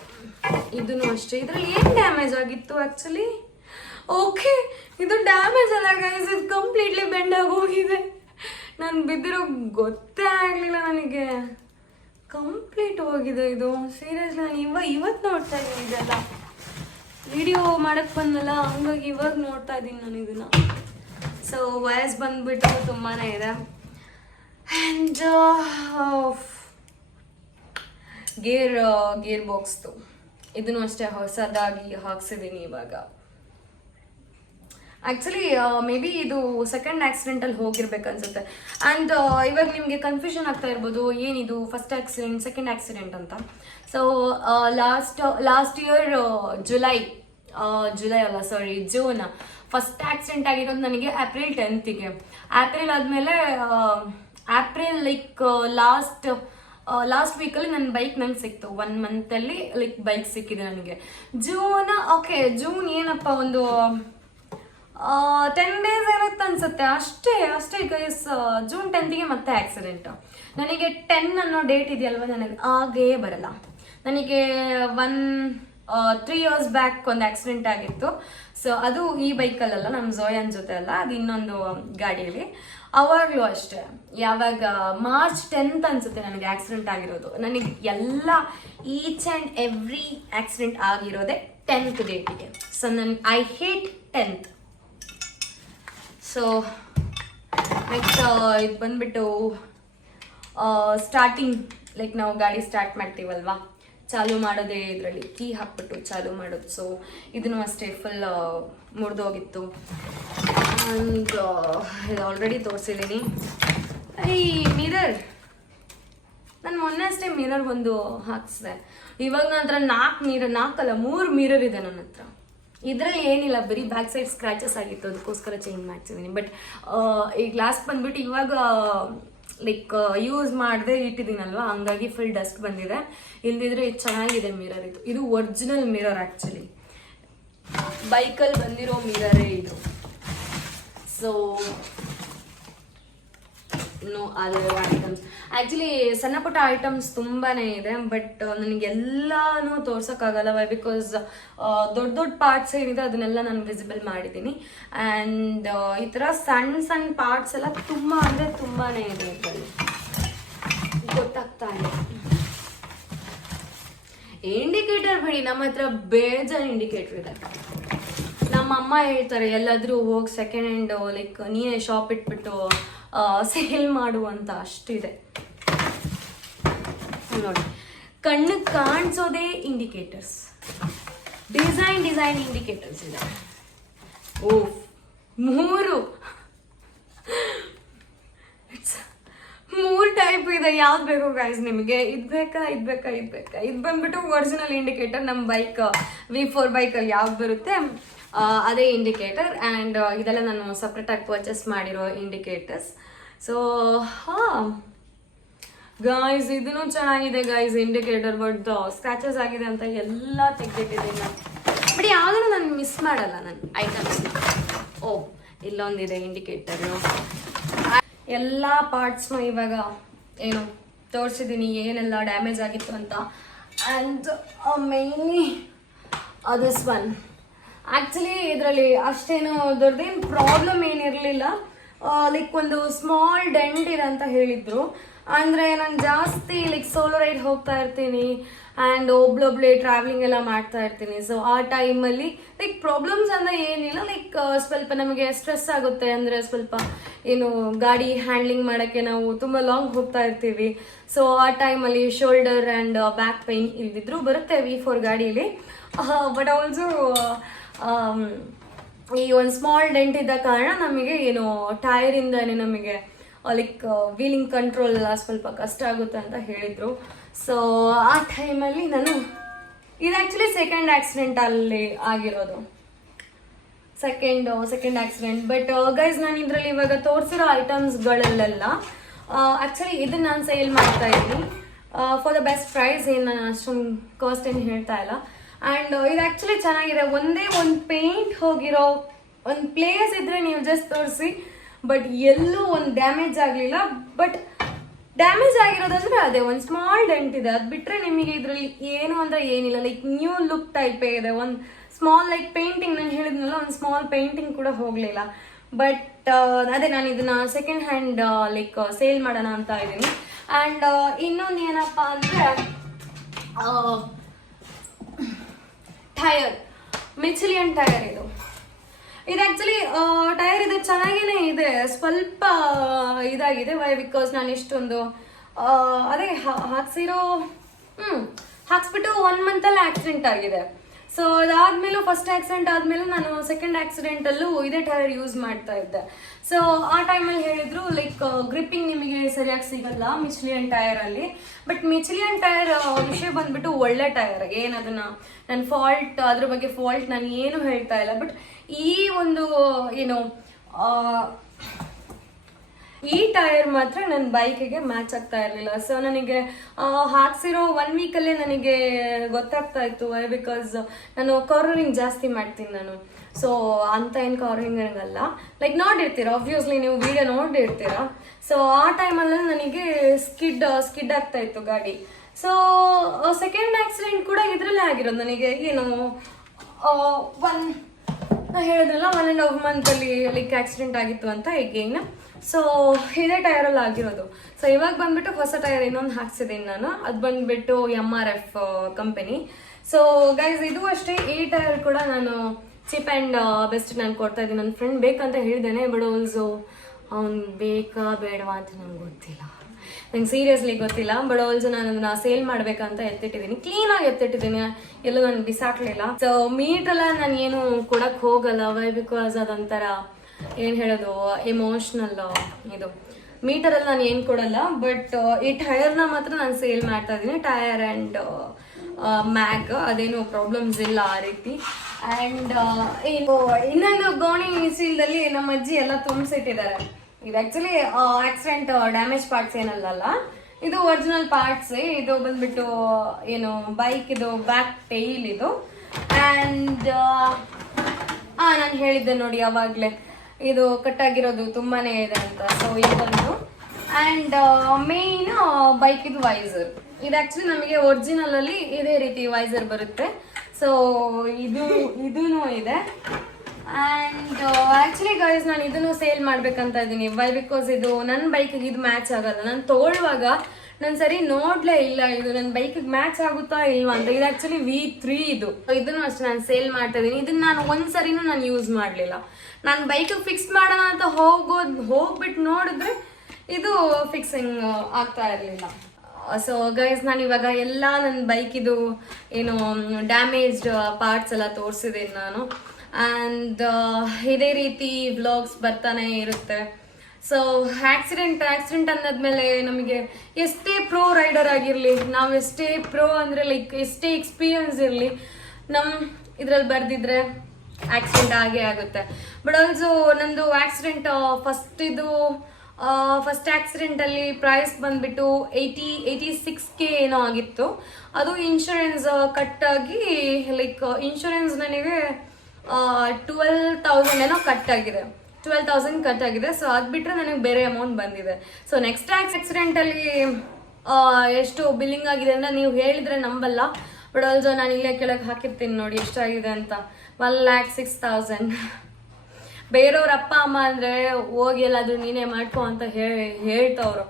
ಇದನ್ನು ಅಷ್ಟೇ. ಇದರಲ್ಲಿ ಏನು ಡ್ಯಾಮೇಜ್ ಆಗಿತ್ತು ಆ್ಯಕ್ಚುಲಿ? ಓಕೆ, ಇದು ಡ್ಯಾಮೇಜ್ ಅಲ್ಲ ಗೈಸ್, ಇದು ಕಂಪ್ಲೀಟ್ಲಿ ಬೆಂಡ್ ಆಗೋಗಿದೆ. ನಾನು ಬಿದ್ದಿರೋ ಗೊತ್ತೇ ಆಗಲಿಲ್ಲ ನನಗೆ. ಕಂಪ್ಲೀಟ್ ಹೋಗಿದೆ ಇದು. ಸೀರಿಯಸ್ಲಿ ನಾನು ಇವತ್ತು ನೋಡ್ತಾ ಇದ್ದೀನಿ ಇದೆಲ್ಲ. ವಿಡಿಯೋ ಮಾಡೋಕ್ಕೆ ಬಂದಲ್ಲ, ಹಂಗಾಗಿ ಇವಾಗ ನೋಡ್ತಾ ಇದ್ದೀನಿ ನಾನು ಇದನ್ನು. ಸೊ ವಯಸ್ ಬಂದ್ಬಿಟ್ಟು ತುಂಬಾ ಇದೆ. ಆ್ಯಂಡ್ ಗೇರ್ ಬಾಕ್ಸ್ದು ಇದನ್ನು ಅಷ್ಟೇ ಹೊಸದಾಗಿ ಹಾಕ್ಸಿದ್ದೀನಿ ಇವಾಗ. ಆ್ಯಕ್ಚುಲಿ ಮೇ ಬಿ ಇದು ಸೆಕೆಂಡ್ ಆಕ್ಸಿಡೆಂಟಲ್ಲಿ ಹೋಗಿರ್ಬೇಕು ಅನ್ಸುತ್ತೆ. ಆ್ಯಂಡ್ ಇವಾಗ ನಿಮಗೆ ಕನ್ಫ್ಯೂಷನ್ ಆಗ್ತಾ ಇರ್ಬೋದು, ಏನಿದು ಫಸ್ಟ್ ಆಕ್ಸಿಡೆಂಟ್ ಸೆಕೆಂಡ್ ಆಕ್ಸಿಡೆಂಟ್ ಅಂತ. ಸೊ ಲಾಸ್ಟ್ ಇಯರ್ ಜುಲೈ ಅಲ್ಲ ಸಾರಿ ಜೂನ್ ಫಸ್ಟ್ ಆಕ್ಸಿಡೆಂಟ್ ಆಗಿರೋದು ನನಗೆ ಏಪ್ರಿಲ್ 10th. ಏಪ್ರಿಲ್ ಆದಮೇಲೆ ಏಪ್ರಿಲ್ ಲೈಕ್ ಲಾಸ್ಟ್ ವೀಕಲ್ಲಿ ನನ್ನ ಬೈಕ್ ನಂಗೆ ಸಿಕ್ತು. 1 ಮಂತಲ್ಲಿ ಲೈಕ್ ಬೈಕ್ ಸಿಕ್ಕಿದೆ ನನಗೆ. ಜೂನ್ ಏನಪ್ಪ ಒಂದು 10 days ಇರುತ್ತೆ ಅನ್ಸುತ್ತೆ, ಅಷ್ಟೇ ಗೈಸ್. ಜೂನ್ 10th ಮತ್ತೆ ಆಕ್ಸಿಡೆಂಟ್. ನನಗೆ 10 ಅನ್ನೋ ಡೇಟ್ ಇದೆಯಲ್ವ, ನನಗೆ ಆಗೇ ಬರಲ್ಲ. ನನಗೆ 3 years ಬ್ಯಾಕ್ ಒಂದು ಆಕ್ಸಿಡೆಂಟ್ ಆಗಿತ್ತು. ಸೊ ಅದು ಈ ಬೈಕಲ್ಲ, ನಮ್ಮ ಝೋಯನ್ ಜೊತೆ ಅಲ್ಲ, ಅದು ಇನ್ನೊಂದು ಗಾಡಿಯಲ್ಲಿ. ಅವಾಗಲೂ ಅಷ್ಟೇ, ಯಾವಾಗ ಮಾರ್ಚ್ 10th ಅನ್ಸುತ್ತೆ ನನಗೆ ಆಕ್ಸಿಡೆಂಟ್ ಆಗಿರೋದು. ನನಗೆ ಎಲ್ಲ ಈಚ್ ಆ್ಯಂಡ್ ಎವ್ರಿ ಆಕ್ಸಿಡೆಂಟ್ ಆಗಿರೋದೆ 10th ಡೇಟಿಗೆ. So I hate 10th. So next ಇದು ಬಂದ್ಬಿಟ್ಟು ಸ್ಟಾರ್ಟಿಂಗ್, ಲೈಕ್ ನಾವು ಗಾಡಿ ಸ್ಟಾರ್ಟ್ ಮಾಡ್ತೀವಲ್ವಾ, ಚಾಲು ಮಾಡೋದೇ ಇದರಲ್ಲಿ ಕೀ ಹಾಕ್ಬಿಟ್ಟು ಚಾಲು ಮಾಡೋದು. ಸೊ ಇದನ್ನು ಅಷ್ಟೇ ಫುಲ್ ಮುರಿದೋಗಿತ್ತು. ಆ್ಯಂಡ್ ಇದು ಆಲ್ರೆಡಿ ತೋರಿಸಿದ್ದೀನಿ. ಈ ಮಿರರ್ ನಾನು ಮೊನ್ನೆ ಅಷ್ಟೇ ಮಿರರ್ ಒಂದು ಹಾಕ್ಸಿದೆ. ಇವಾಗ ನನ್ನ ಹತ್ರ 3 ಮಿರರ್ ಇದೆ ನನ್ನ ಹತ್ರ. ಇದರಲ್ಲಿ ಏನಿಲ್ಲ, ಬರೀ ಬ್ಯಾಕ್ ಸೈಡ್ ಸ್ಕ್ರ್ಯಾಚಸ್ ಆಗಿತ್ತು, ಅದಕ್ಕೋಸ್ಕರ ಚೇಂಜ್ ಮಾಡ್ತಿದ್ದೀನಿ. ಬಟ್ ಈ ಗ್ಲಾಸ್ ಬಂದ್ಬಿಟ್ಟು ಇವಾಗ ಲೈಕ್ ಯೂಸ್ ಮಾಡದೆ ಇಟ್ಟಿದ್ದೀನಲ್ವ, ಹಂಗಾಗಿ ಫುಲ್ ಡಸ್ಟ್ ಬಂದಿದೆ. ಇಲ್ದಿದ್ರೆ ಇದು ಚೆನ್ನಾಗಿದೆ ಮಿರರ್. ಇದು ಒರಿಜಿನಲ್ ಮಿರರ್ ಆ್ಯಕ್ಚುಲಿ, ಬೈಕಲ್ಲಿ ಬಂದಿರೋ ಮಿರರೇ ಇದು. ಸೊ ನೋ ಅದರ ಐಟಮ್ಸ್ ಆ್ಯಕ್ಚುಲಿ ಸಣ್ಣ ಪುಟ್ಟ ಐಟಮ್ಸ್ ತುಂಬಾ ಇದೆ. ಬಟ್ ನನಗೆಲ್ಲಾನು ತೋರ್ಸೋಕ್ಕಾಗಲ್ಲ, ಬಿಕಾಸ್ ದೊಡ್ಡ ಪಾರ್ಟ್ಸ್ ಏನಿದೆ ಅದನ್ನೆಲ್ಲ ನಾನು ವಿಸಿಬಲ್ ಮಾಡಿದ್ದೀನಿ. ಆ್ಯಂಡ್ ಈ ಥರ ಸಣ್ಣ ಪಾರ್ಟ್ಸ್ ಎಲ್ಲ ತುಂಬ ಅಂದರೆ ತುಂಬಾ ಇದೆ ಇದರಲ್ಲಿ, ಗೊತ್ತಾಗ್ತಾ ಇಲ್ಲ. ಇಂಡಿಕೇಟರ್ ಬಿಡಿ, ನಮ್ಮ ಹತ್ರ ಬೇಜಾನ್ ಇಂಡಿಕೇಟರ್ ಇದೆ. ನಮ್ಮಮ್ಮ ಹೇಳ್ತಾರೆ ಎಲ್ಲಾದರೂ ಹೋಗಿ ಸೆಕೆಂಡ್ ಹ್ಯಾಂಡ್ ಲೈಕ್ ನೀನೇ ಶಾಪ್ ಇಟ್ಬಿಟ್ಟು ಸೇಲ್ ಮಾಡುವಂತ ಅಷ್ಟಿದೆ ನೋಡಿ. ಕಣ್ಣಿಗೆ ಕಾಣಿಸೋದೇ ಇಂಡಿಕೇಟರ್ಸ್, ಡಿಸೈನ್ ಇಂಡಿಕೇಟರ್ಸ್ ಇದೆ. ಓ 3 3 ಟೈಪ್ ಇದೆ, ಯಾವ್ದು ಬೇಕು ಗೈಸ್ ನಿಮಗೆ? ಇದು ಬೇಕಾ ಇದು ಬೇಕಾ ಇದು ಬೇಕಾ? ಇದು ಬಂದ್ಬಿಟ್ಟು ಒರಿಜಿನಲ್ ಇಂಡಿಕೇಟರ್, ನಮ್ಮ ಬೈಕ್ V4 ಬೈಕಲ್ಲಿ ಯಾವ್ದು ಬರುತ್ತೆ ಅದೇ ಇಂಡಿಕೇಟರ್. ಆ್ಯಂಡ್ ಇದೆಲ್ಲ ನಾನು ಸಪ್ರೇಟಾಗಿ ಪರ್ಚೇಸ್ ಮಾಡಿರೋ ಇಂಡಿಕೇಟರ್ಸ್. ಸೊ ಹಾಂ ಗೈಸ್, ಇದೂ ಚೆನ್ನಾಗಿದೆ ಗೈಸ್ ಇಂಡಿಕೇಟರ್. ಬಟ್ ಸ್ಕ್ರಾಚಸ್ ಆಗಿದೆ ಅಂತ ಎಲ್ಲ ತೆಗೆದಿಟ್ಟಿದ್ದೀನಿ ನಾನು. ಬಟ್ ಯಾವುದೂ ನಾನು ಮಿಸ್ ಮಾಡಲ್ಲ ನನ್ನ ಐಟಮ್ಸ್. ಓ, ಇಲ್ಲೊಂದಿದೆ ಇಂಡಿಕೇಟರು. ಎಲ್ಲ ಪಾರ್ಟ್ಸ್ನು ಇವಾಗ ಏನು ತೋರಿಸಿದ್ದೀನಿ, ಏನೆಲ್ಲ ಡ್ಯಾಮೇಜ್ ಆಗಿತ್ತು ಅಂತ. And mainly this one. Actually ಇದರಲ್ಲಿ ಅಷ್ಟೇನು ದೊಡ್ಡದೇನು ಪ್ರಾಬ್ಲಮ್ ಏನಿರಲಿಲ್ಲ. ಲೈಕ್ ಒಂದು ಸ್ಮಾಲ್ ಡೆಂಟ್ ಇದೆ ಅಂತ ಹೇಳಿದ್ರು. ಅಂದರೆ ನಾನು ಜಾಸ್ತಿ ಲೈಕ್ ಸೋಲೋ ರೈಡ್ ಹೋಗ್ತಾ ಇರ್ತೀನಿ ಆ್ಯಂಡ್ ಒಬ್ಳೊಬ್ಳೆ ಟ್ರಾವೆಲಿಂಗ್ ಎಲ್ಲ ಮಾಡ್ತಾ ಇರ್ತೀನಿ. ಸೊ ಆ ಟೈಮಲ್ಲಿ ಲೈಕ್ ಪ್ರಾಬ್ಲಮ್ಸ್ ಅಂದರೆ ಏನಿಲ್ಲ, ಲೈಕ್ ಸ್ವಲ್ಪ ನಮಗೆ ಸ್ಟ್ರೆಸ್ ಆಗುತ್ತೆ. ಅಂದರೆ ಸ್ವಲ್ಪ ಏನು ಗಾಡಿ ಹ್ಯಾಂಡ್ಲಿಂಗ್ ಮಾಡೋಕ್ಕೆ ನಾವು ತುಂಬ ಲಾಂಗ್ ಹೋಗ್ತಾ ಇರ್ತೀವಿ. ಸೊ ಆ ಟೈಮಲ್ಲಿ ಶೋಲ್ಡರ್ ಆ್ಯಂಡ್ ಬ್ಯಾಕ್ ಪೈನ್ ಇಲ್ದಿದ್ರು ಬರುತ್ತೆ V4 ಗಾಡೀಲಿ. ಬಟ್ ಆಲ್ಸೋ ಈ ಒಂದು ಸ್ಮಾಲ್ ಡೆಂಟ್ ಇದ್ದ ಕಾರಣ ನಮಗೆ ಏನು ಟೈರಿಂದಾನೆ ನಮಗೆ ಲೈಕ್ ವೀಲಿಂಗ್ ಕಂಟ್ರೋಲ್ ಎಲ್ಲ ಸ್ವಲ್ಪ ಕಷ್ಟ ಆಗುತ್ತೆ ಅಂತ ಹೇಳಿದರು. ಸೊ ಆ ಟೈಮಲ್ಲಿ ನಾನು ಇದು ಆ್ಯಕ್ಚುಲಿ ಸೆಕೆಂಡ್ ಆಕ್ಸಿಡೆಂಟಲ್ಲಿ ಆಗಿರೋದು, ಸೆಕೆಂಡ್ ಆಕ್ಸಿಡೆಂಟ್. ಬಟ್ ಗೈಸ್, ನಾನು ಇದರಲ್ಲಿ ಇವಾಗ ತೋರಿಸಿರೋ ಐಟಮ್ಸ್ಗಳಲ್ಲೆಲ್ಲ ಆ್ಯಕ್ಚುಲಿ ಇದನ್ನು ನಾನು ಸೇಲ್ ಮಾಡ್ತಾ ಇದ್ದೀನಿ ಫಾರ್ ದ ಬೆಸ್ಟ್ ಪ್ರೈಸ್. ಏನು ನಾನು ಅಷ್ಟೊಂದು ಕಾಸ್ಟ್ ಏನು ಹೇಳ್ತಾ ಇಲ್ಲ. ಆ್ಯಂಡ್ ಇದು ಆ್ಯಕ್ಚುಲಿ ಚೆನ್ನಾಗಿದೆ. ಒಂದೇ ಒಂದು ಪೇಂಟ್ ಹೋಗಿರೋ ಒಂದು ಪ್ಲೇಸ್ ಇದ್ದರೆ ನೀವು ಜಸ್ಟ್ ತೋರಿಸಿ. ಬಟ್ ಎಲ್ಲೂ ಒಂದು ಡ್ಯಾಮೇಜ್ ಆಗಲಿಲ್ಲ. ಬಟ್ ಡ್ಯಾಮೇಜ್ ಆಗಿರೋದಂದ್ರೆ ಅದೇ ಒಂದು ಸ್ಮಾಲ್ ಡೆಂಟ್ ಇದೆ, ಅದು ಬಿಟ್ಟರೆ ನಿಮಗೆ ಇದರಲ್ಲಿ ಏನು ಅಂದರೆ ಏನಿಲ್ಲ. ಲೈಕ್ ನ್ಯೂ ಲುಕ್ ಟೈಪೇ ಇದೆ. ಒಂದು ಸ್ಮಾಲ್ ಲೈಕ್ ಪೇಂಟಿಂಗ್, ನಾನು ಹೇಳಿದ್ನಲ್ಲ, ಒಂದು ಸ್ಮಾಲ್ ಪೇಂಟಿಂಗ್ ಕೂಡ ಹೋಗಲಿಲ್ಲ. ಬಟ್ ಅದೇ ನಾನು ಇದನ್ನು ಸೆಕೆಂಡ್ ಹ್ಯಾಂಡ್ ಲೈಕ್ ಸೇಲ್ ಮಾಡೋಣ ಅಂತ ಇದ್ದೀನಿ. ಆ್ಯಂಡ್ ಇನ್ನೊಂದು ಏನಪ್ಪ ಅಂದರೆ ಟೈರ್, ಮಿಚಲಿಯನ್ ಟೈರ್. ಇದು ಆ್ಯಕ್ಚುಲಿ ಟೈರ್ ಇದು ಚೆನ್ನಾಗೇ ಇದೆ, ಸ್ವಲ್ಪ ಇದಾಗಿದೆ. ವೈ ಬಿಕಾಸ್ ನಾನು ಇಷ್ಟೊಂದು ಅದೇ ಹಾಕ್ಸ್ಬಿಟ್ಟು 1 ಮಂತಲ್ಲಿ ಆಕ್ಸಿಡೆಂಟ್ ಆಗಿದೆ. ಸೊ ಅದಾದ್ಮೇಲೂ ಫಸ್ಟ್ ಆಕ್ಸಿಡೆಂಟ್ ಆದಮೇಲೂ ನಾನು ಸೆಕೆಂಡ್ ಆಕ್ಸಿಡೆಂಟಲ್ಲೂ ಇದೇ ಟೈರ್ ಯೂಸ್ ಮಾಡ್ತಾ ಇದ್ದೆ. ಸೊ ಆ ಟೈಮಲ್ಲಿ ಹೇಳಿದ್ರು ಲೈಕ್ ಗ್ರಿಪ್ಪಿಂಗ್ ನಿಮಗೆ ಸರಿಯಾಗಿ ಸಿಗಲ್ಲ ಮಿಚಲಿಯನ್ ಟೈರಲ್ಲಿ. ಬಟ್ ಮಿಚಲಿಯನ್ ಟೈರ್ ವಿಷಯ ಬಂದ್ಬಿಟ್ಟು ಒಳ್ಳೆ ಟೈರ್, ಏನದನ್ನು ನನ್ನ ಫಾಲ್ಟ್, ಅದ್ರ ಬಗ್ಗೆ ಫಾಲ್ಟ್ ನಾನು ಏನು ಹೇಳ್ತಾ ಇಲ್ಲ. ಬಟ್ ಈ ಒಂದು ಏನು ಈ ಟೈರ್ ಮಾತ್ರ ನನ್ನ ಬೈಕಿಗೆ ಮ್ಯಾಚ್ ಆಗ್ತಾ ಇರಲಿಲ್ಲ. ಸೊ ನನಗೆ ಹಾಕ್ಸಿರೋ 1 ವೀಕಲ್ಲೇ ನನಗೆ ಗೊತ್ತಾಗ್ತಾ ಇತ್ತು. ವೈ ಬಿಕಾಸ್ ನಾನು ಕಾರ್ನರಿಂಗ್ ಜಾಸ್ತಿ ಮಾಡ್ತೀನಿ ನಾನು. ಸೊ ಅಂತ ಏನು ಕಾರ್ನರಿಂಗ್ ಅಲ್ಲ, ಲೈಕ್ ನೋಡಿರ್ತೀರ, ಆಬ್ವಿಯಸ್ಲಿ ನೀವು ವಿಡಿಯೋ ನೋಡಿರ್ತೀರ. ಸೊ ಆ ಟೈಮಲ್ಲಿ ನನಗೆ ಸ್ಕಿಡ್ ಆಗ್ತಾ ಇತ್ತು ಗಾಡಿ. ಸೊ ಸೆಕೆಂಡ್ ಆಕ್ಸಿಡೆಂಟ್ ಕೂಡ ಇದರಲ್ಲೇ ಆಗಿರೋದು ನನಗೆ. ಏನು ಹೇಳಿದ್ರಲ್ಲ 1.5 ಮಂತಲ್ಲಿ ಲೈಕ್ ಆಕ್ಸಿಡೆಂಟ್ ಆಗಿತ್ತು ಅಂತ ಎಗೇನ್. ಸೊ ಇದೇ ಟೈರಲ್ಲಿ ಆಗಿರೋದು. ಸೊ ಇವಾಗ ಬಂದ್ಬಿಟ್ಟು ಹೊಸ ಟೈರ್ ಇನ್ನೊಂದು ಹಾಕ್ಸಿದ್ದೀನಿ ನಾನು, ಅದು ಬಂದ್ಬಿಟ್ಟು MRF ಕಂಪನಿ. ಸೊ ಗೈಸ್, ಇದು ಅಷ್ಟೇ. ಈ ಟೈರ್ ಕೂಡ ನಾನು ಚೀಪ್ ಆ್ಯಂಡ್ ಬೆಸ್ಟ್ ನಾನು ಕೊಡ್ತಾ ಇದ್ದೀನಿ. ನನ್ನ ಫ್ರೆಂಡ್ ಬೇಕಂತ ಹೇಳಿದ್ದೇನೆ, ಬಟ್ ಆಲ್ಸೋ ಅವ್ನು ಬೇಕಾ ಬೇಡವಾ ಅಂತ ನಂಗೆ ಗೊತ್ತಿಲ್ಲ, ನಂಗೆ ಸೀರಿಯಸ್ಲಿ ಗೊತ್ತಿಲ್ಲ. ಬಟ್ ಆಲ್ಸೋ ನಾನು ಅದನ್ನ ಸೇಲ್ ಮಾಡ್ಬೇಕಂತ ಎತ್ತಿಟ್ಟಿದ್ದೀನಿ, ಕ್ಲೀನಾಗಿ ಎತ್ತಿಟ್ಟಿದ್ದೀನಿ, ಎಲ್ಲೂ ನಾನು ಬಿಸಾಕ್ಲಿಲ್ಲ. ಸೊ ಮೀಟ್ರೆಲ್ಲ ನಾನು ಏನು ಕೊಡಕ್ಕೆ ಹೋಗಲ್ಲ. ವೈ ಬಿಕಾಸ್ ಅದೊಂಥರ ಏನು ಹೇಳೋದು, ಎಮೋಷ್ನಲ್ ಇದು. ಮೀಟರಲ್ಲಿ ನಾನು ಏನು ಕೊಡಲ್ಲ. ಬಟ್ ಈ ಟೈರ್ನ ಮಾತ್ರ ನಾನು ಸೇಲ್ ಮಾಡ್ತಾ ಇದ್ದೀನಿ. ಟೈರ್ ಆ್ಯಂಡ್ ಮ್ಯಾಗ್ ಅದೇನು ಪ್ರಾಬ್ಲಮ್ಸ್ ಇಲ್ಲ ಆ ರೀತಿ. ಆ್ಯಂಡ್ ಇನ್ನೊಂದು ಗೋಣಿ ಚೀಲದಲ್ಲಿ ನಮ್ಮ ಅಜ್ಜಿ ಎಲ್ಲ ತುಂಬಿಸಿಟ್ಟಿದ್ದಾರೆ. ಇದು ಆ್ಯಕ್ಚುಲಿ ಆಕ್ಸಿಡೆಂಟ್ ಡ್ಯಾಮೇಜ್ ಪಾರ್ಟ್ಸ್ ಏನಲ್ಲ, ಇದು ಒರಿಜಿನಲ್ ಪಾರ್ಟ್ಸ್. ಇದು ಬಂದ್ಬಿಟ್ಟು ಏನು ಬೈಕ್ ಇದು ಬ್ಯಾಕ್ ಟೈಲ್ ಇದು. ಆ್ಯಂಡ್ ನಾನು ಹೇಳಿದ್ದೆ ನೋಡಿ ಅವಾಗಲೇ, ಇದು ಕಟ್ಟಾಗಿರೋದು ತುಂಬಾನೇ ಇದೆ ಅಂತ. ಸೊ ಇದೊಂದು. ಆ್ಯಂಡ್ ಮೇನ್ ಬೈಕ್ ಇದು ವೈಸರ್. ಇದು ಆ್ಯಕ್ಚುಲಿ ನಮಗೆ ಒರಿಜಿನಲ್ ಅಲ್ಲಿ ಇದೇ ರೀತಿ ವೈಸರ್ ಬರುತ್ತೆ. ಸೊ ಇದೂ ಇದೆ. ಆ್ಯಂಡ್ ಆ್ಯಕ್ಚುಲಿ ಗೈಸ್, ನಾನು ಇದನ್ನು ಸೇಲ್ ಮಾಡ್ಬೇಕಂತ ಇದ್ದೀನಿ. ವೈ ಬಿಕಾಸ್ ಇದು ನನ್ನ ಬೈಕಿಗೆ ಇದು ಮ್ಯಾಚ್ ಆಗಲ್ಲ. ನಾನು ತೊಗೊಳ್ಳುವಾಗ ನಾನು ಸರಿ ನೋಡ್ಲೇ ಇಲ್ಲ ಇದು ನನ್ನ ಬೈಕಿಗೆ ಮ್ಯಾಚ್ ಆಗುತ್ತಾ ಇಲ್ವಾ ಅಂತ. ಇದು ಆ್ಯಕ್ಚುಲಿ V3 ಇದು. ಇದನ್ನು ಅಷ್ಟೇ ನಾನು ಸೇಲ್ ಮಾಡ್ತಾ ಇದ್ದೀನಿ. ಇದನ್ನ ನಾನು ಒಂದ್ಸರಿನೂ ನಾನು ಯೂಸ್ ಮಾಡಲಿಲ್ಲ. ನಾನು ಬೈಕಿಗೆ ಫಿಕ್ಸ್ ಮಾಡೋಣ ಅಂತ ಹೋಗ್ಬಿಟ್ಟು ನೋಡಿದ್ರೆ ಇದು ಫಿಕ್ಸಿಂಗ್ ಆಗ್ತಾ ಇರಲಿಲ್ಲ. ಸೊ ಗೈಸ್, ನಾನು ಇವಾಗ ಎಲ್ಲ ನನ್ನ ಬೈಕಿದು ಏನು ಡ್ಯಾಮೇಜ್ಡ್ ಪಾರ್ಟ್ಸ್ ಎಲ್ಲ ತೋರಿಸಿದ್ದೀನಿ ನಾನು. ಆ್ಯಂಡ್ ಇದೇ ರೀತಿ ವ್ಲಾಗ್ಸ್ ಬರ್ತಾನೆ ಇರುತ್ತೆ. ಸೊ ಆಕ್ಸಿಡೆಂಟ್ ಅನ್ನೋದ್ಮೇಲೆ ನಮಗೆ ಎಷ್ಟೇ ಪ್ರೋ ರೈಡರ್ ಆಗಿರಲಿ, ನಾವು ಎಷ್ಟೇ ಪ್ರೋ ಅಂದರೆ ಲೈಕ್ ಎಷ್ಟೇ ಎಕ್ಸ್ಪೀರಿಯನ್ಸ್ ಇರಲಿ, ನಮ್ಮ ಇದ್ರಲ್ಲಿ ಬರ್ದಿದ್ರೆ ಆಕ್ಸಿಡೆಂಟ್ ಆಗೇ ಆಗುತ್ತೆ. ಬಟ್ ಆಲ್ಸೋ ನಂದು ಆಕ್ಸಿಡೆಂಟ್ ಫಸ್ಟ್ ಆಕ್ಸಿಡೆಂಟಲ್ಲಿ ಪ್ರೈಸ್ ಬಂದ್ಬಿಟ್ಟು 86K ಏನೋ ಆಗಿತ್ತು. ಅದು ಇನ್ಶೂರೆನ್ಸ್ ಕಟ್ಟಾಗಿ ಲೈಕ್ ಇನ್ಶೂರೆನ್ಸ್ ನನಗೆ 12,000 ಏನೋ ಕಟ್ ಆಗಿದೆ, 12,000 ಕಟ್ ಆಗಿದೆ. ಸೊ ಅದು ಬಿಟ್ಟರೆ ನನಗೆ ಬೇರೆ ಅಮೌಂಟ್ ಬಂದಿದೆ. ಸೊ ನೆಕ್ಸ್ಟ್ ಆಕ್ಸಿಡೆಂಟಲ್ಲಿ ಎಷ್ಟು ಬಿಲ್ಲಿಂಗ್ ಆಗಿದೆ ಅಂದರೆ ನೀವು ಹೇಳಿದರೆ ನಂಬಲ್ಲ. ಬಟ್ ಆಲ್ಸೋ ನಾನು ಇಲ್ಲೇ ಕೆಳಗೆ ಹಾಕಿರ್ತೀನಿ ನೋಡಿ ಎಷ್ಟಾಗಿದೆ ಅಂತ, 1,06,000. ಬೇರೆಯವ್ರ ಅಪ್ಪ ಅಮ್ಮ ಅಂದರೆ ಹೋಗಿ ಎಲ್ಲಾದರೂ ನೀನೇ ಮಾಡ್ಕೊ ಅಂತ ಹೇಳ್ತವ್ರು.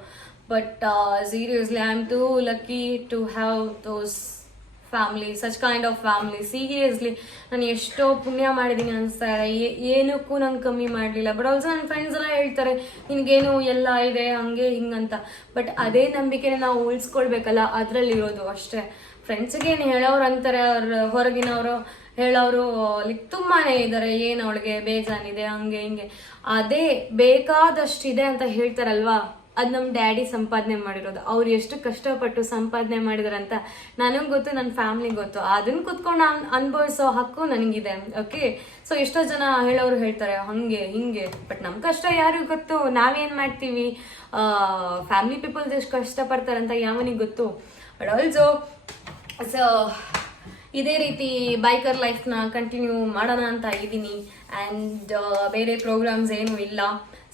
But seriously I am too lucky to have those family, such kind of family. Seriously ನಾನು ಎಷ್ಟೋ ಪುಣ್ಯ ಮಾಡಿದ್ದೀನಿ ಅನಿಸ್ತಾ ಇದೆ. ಏನಕ್ಕೂ ನಂಗೆ ಕಮ್ಮಿ ಮಾಡಲಿಲ್ಲ. ಬಟ್ ಆಲ್ಸೋ ನನ್ನ ಫ್ರೆಂಡ್ಸ್ ಎಲ್ಲ ಹೇಳ್ತಾರೆ ನಿನಗೇನು ಎಲ್ಲ ಇದೆ ಹಂಗೆ ಹಿಂಗಂತ. ಬಟ್ ಅದೇ ನಂಬಿಕೆನ ನಾವು ಉಳಿಸ್ಕೊಳ್ಬೇಕಲ್ಲ, ಅದರಲ್ಲಿರೋದು ಅಷ್ಟೇ. ಫ್ರೆಂಡ್ಸಿಗೆ ಏನು ಹೇಳೋರು ಅಂತಾರೆ, ಅವ್ರ ಹೊರಗಿನವರು ಹೇಳೋರು ಲೈಕ್ ತುಂಬಾ ಇದ್ದಾರೆ, ಏನು ಅವಳಿಗೆ ಬೇಜಾನಿದೆ ಹಂಗೆ ಹಿಂಗೆ. ಅದೇ ಬೇಕಾದಷ್ಟಿದೆ ಅಂತ ಹೇಳ್ತಾರಲ್ವಾ, ಅದು ನಮ್ಮ ಡ್ಯಾಡಿ ಸಂಪಾದನೆ ಮಾಡಿರೋದು. ಅವ್ರು ಎಷ್ಟು ಕಷ್ಟಪಟ್ಟು ಸಂಪಾದನೆ ಮಾಡಿದಾರೆ ಅಂತ ನನಗೆ ಗೊತ್ತು, ನನ್ನ ಫ್ಯಾಮ್ಲಿಗೆ ಗೊತ್ತು. ಅದನ್ನ ಕುತ್ಕೊಂಡು ಅನುಭವಿಸೋ ಹಕ್ಕು ನನಗಿದೆ. ಓಕೆ, ಸೊ ಎಷ್ಟೋ ಜನ ಹೇಳೋರು ಹೇಳ್ತಾರೆ ಹಂಗೆ ಹಿಂಗೆ. ಬಟ್ ನಮ್ಮ ಕಷ್ಟ ಯಾರಿಗೂ ಗೊತ್ತು, ನಾವೇನು ಮಾಡ್ತೀವಿ, ಫ್ಯಾಮಿಲಿ ಪೀಪಲ್ಸ್ ಎಷ್ಟು ಕಷ್ಟಪಡ್ತಾರೆ ಅಂತ ಯಾವನಿಗೆ ಗೊತ್ತು. ಬಟ್ ಆಲ್ಸೋ ಸೊ ಇದೇ ರೀತಿ ಬೈಕರ್ ಲೈಫ್ನ ಕಂಟಿನ್ಯೂ ಮಾಡೋಣ ಅಂತ ಇದ್ದೀನಿ. ಆ್ಯಂಡ್ ಬೇರೆ ಪ್ರೋಗ್ರಾಮ್ಸ್ ಏನೂ ಇಲ್ಲ.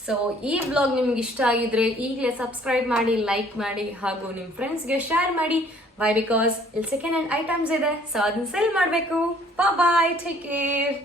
ಸೊ ಈ ವ್ಲಾಗ್ ನಿಮ್ಗೆ ಇಷ್ಟ ಆಗಿದ್ರೆ ಈಗಲೇ ಸಬ್ಸ್ಕ್ರೈಬ್ ಮಾಡಿ, ಲೈಕ್ ಮಾಡಿ, ಹಾಗೂ ನಿಮ್ಮ ಫ್ರೆಂಡ್ಸ್ಗೆ ಶೇರ್ ಮಾಡಿ. ವೈ ಬಿಕಾಸ್ ಇಲ್ಲಿ ಸೆಕೆಂಡ್ ಹ್ಯಾಂಡ್ ಐಟಮ್ಸ್ ಇದೆ, ಸೊ ಅದನ್ನ ಸೆಲ್ ಮಾಡಬೇಕು. ಬಾಯ್, ಟೇಕ್ ಕೇರ್.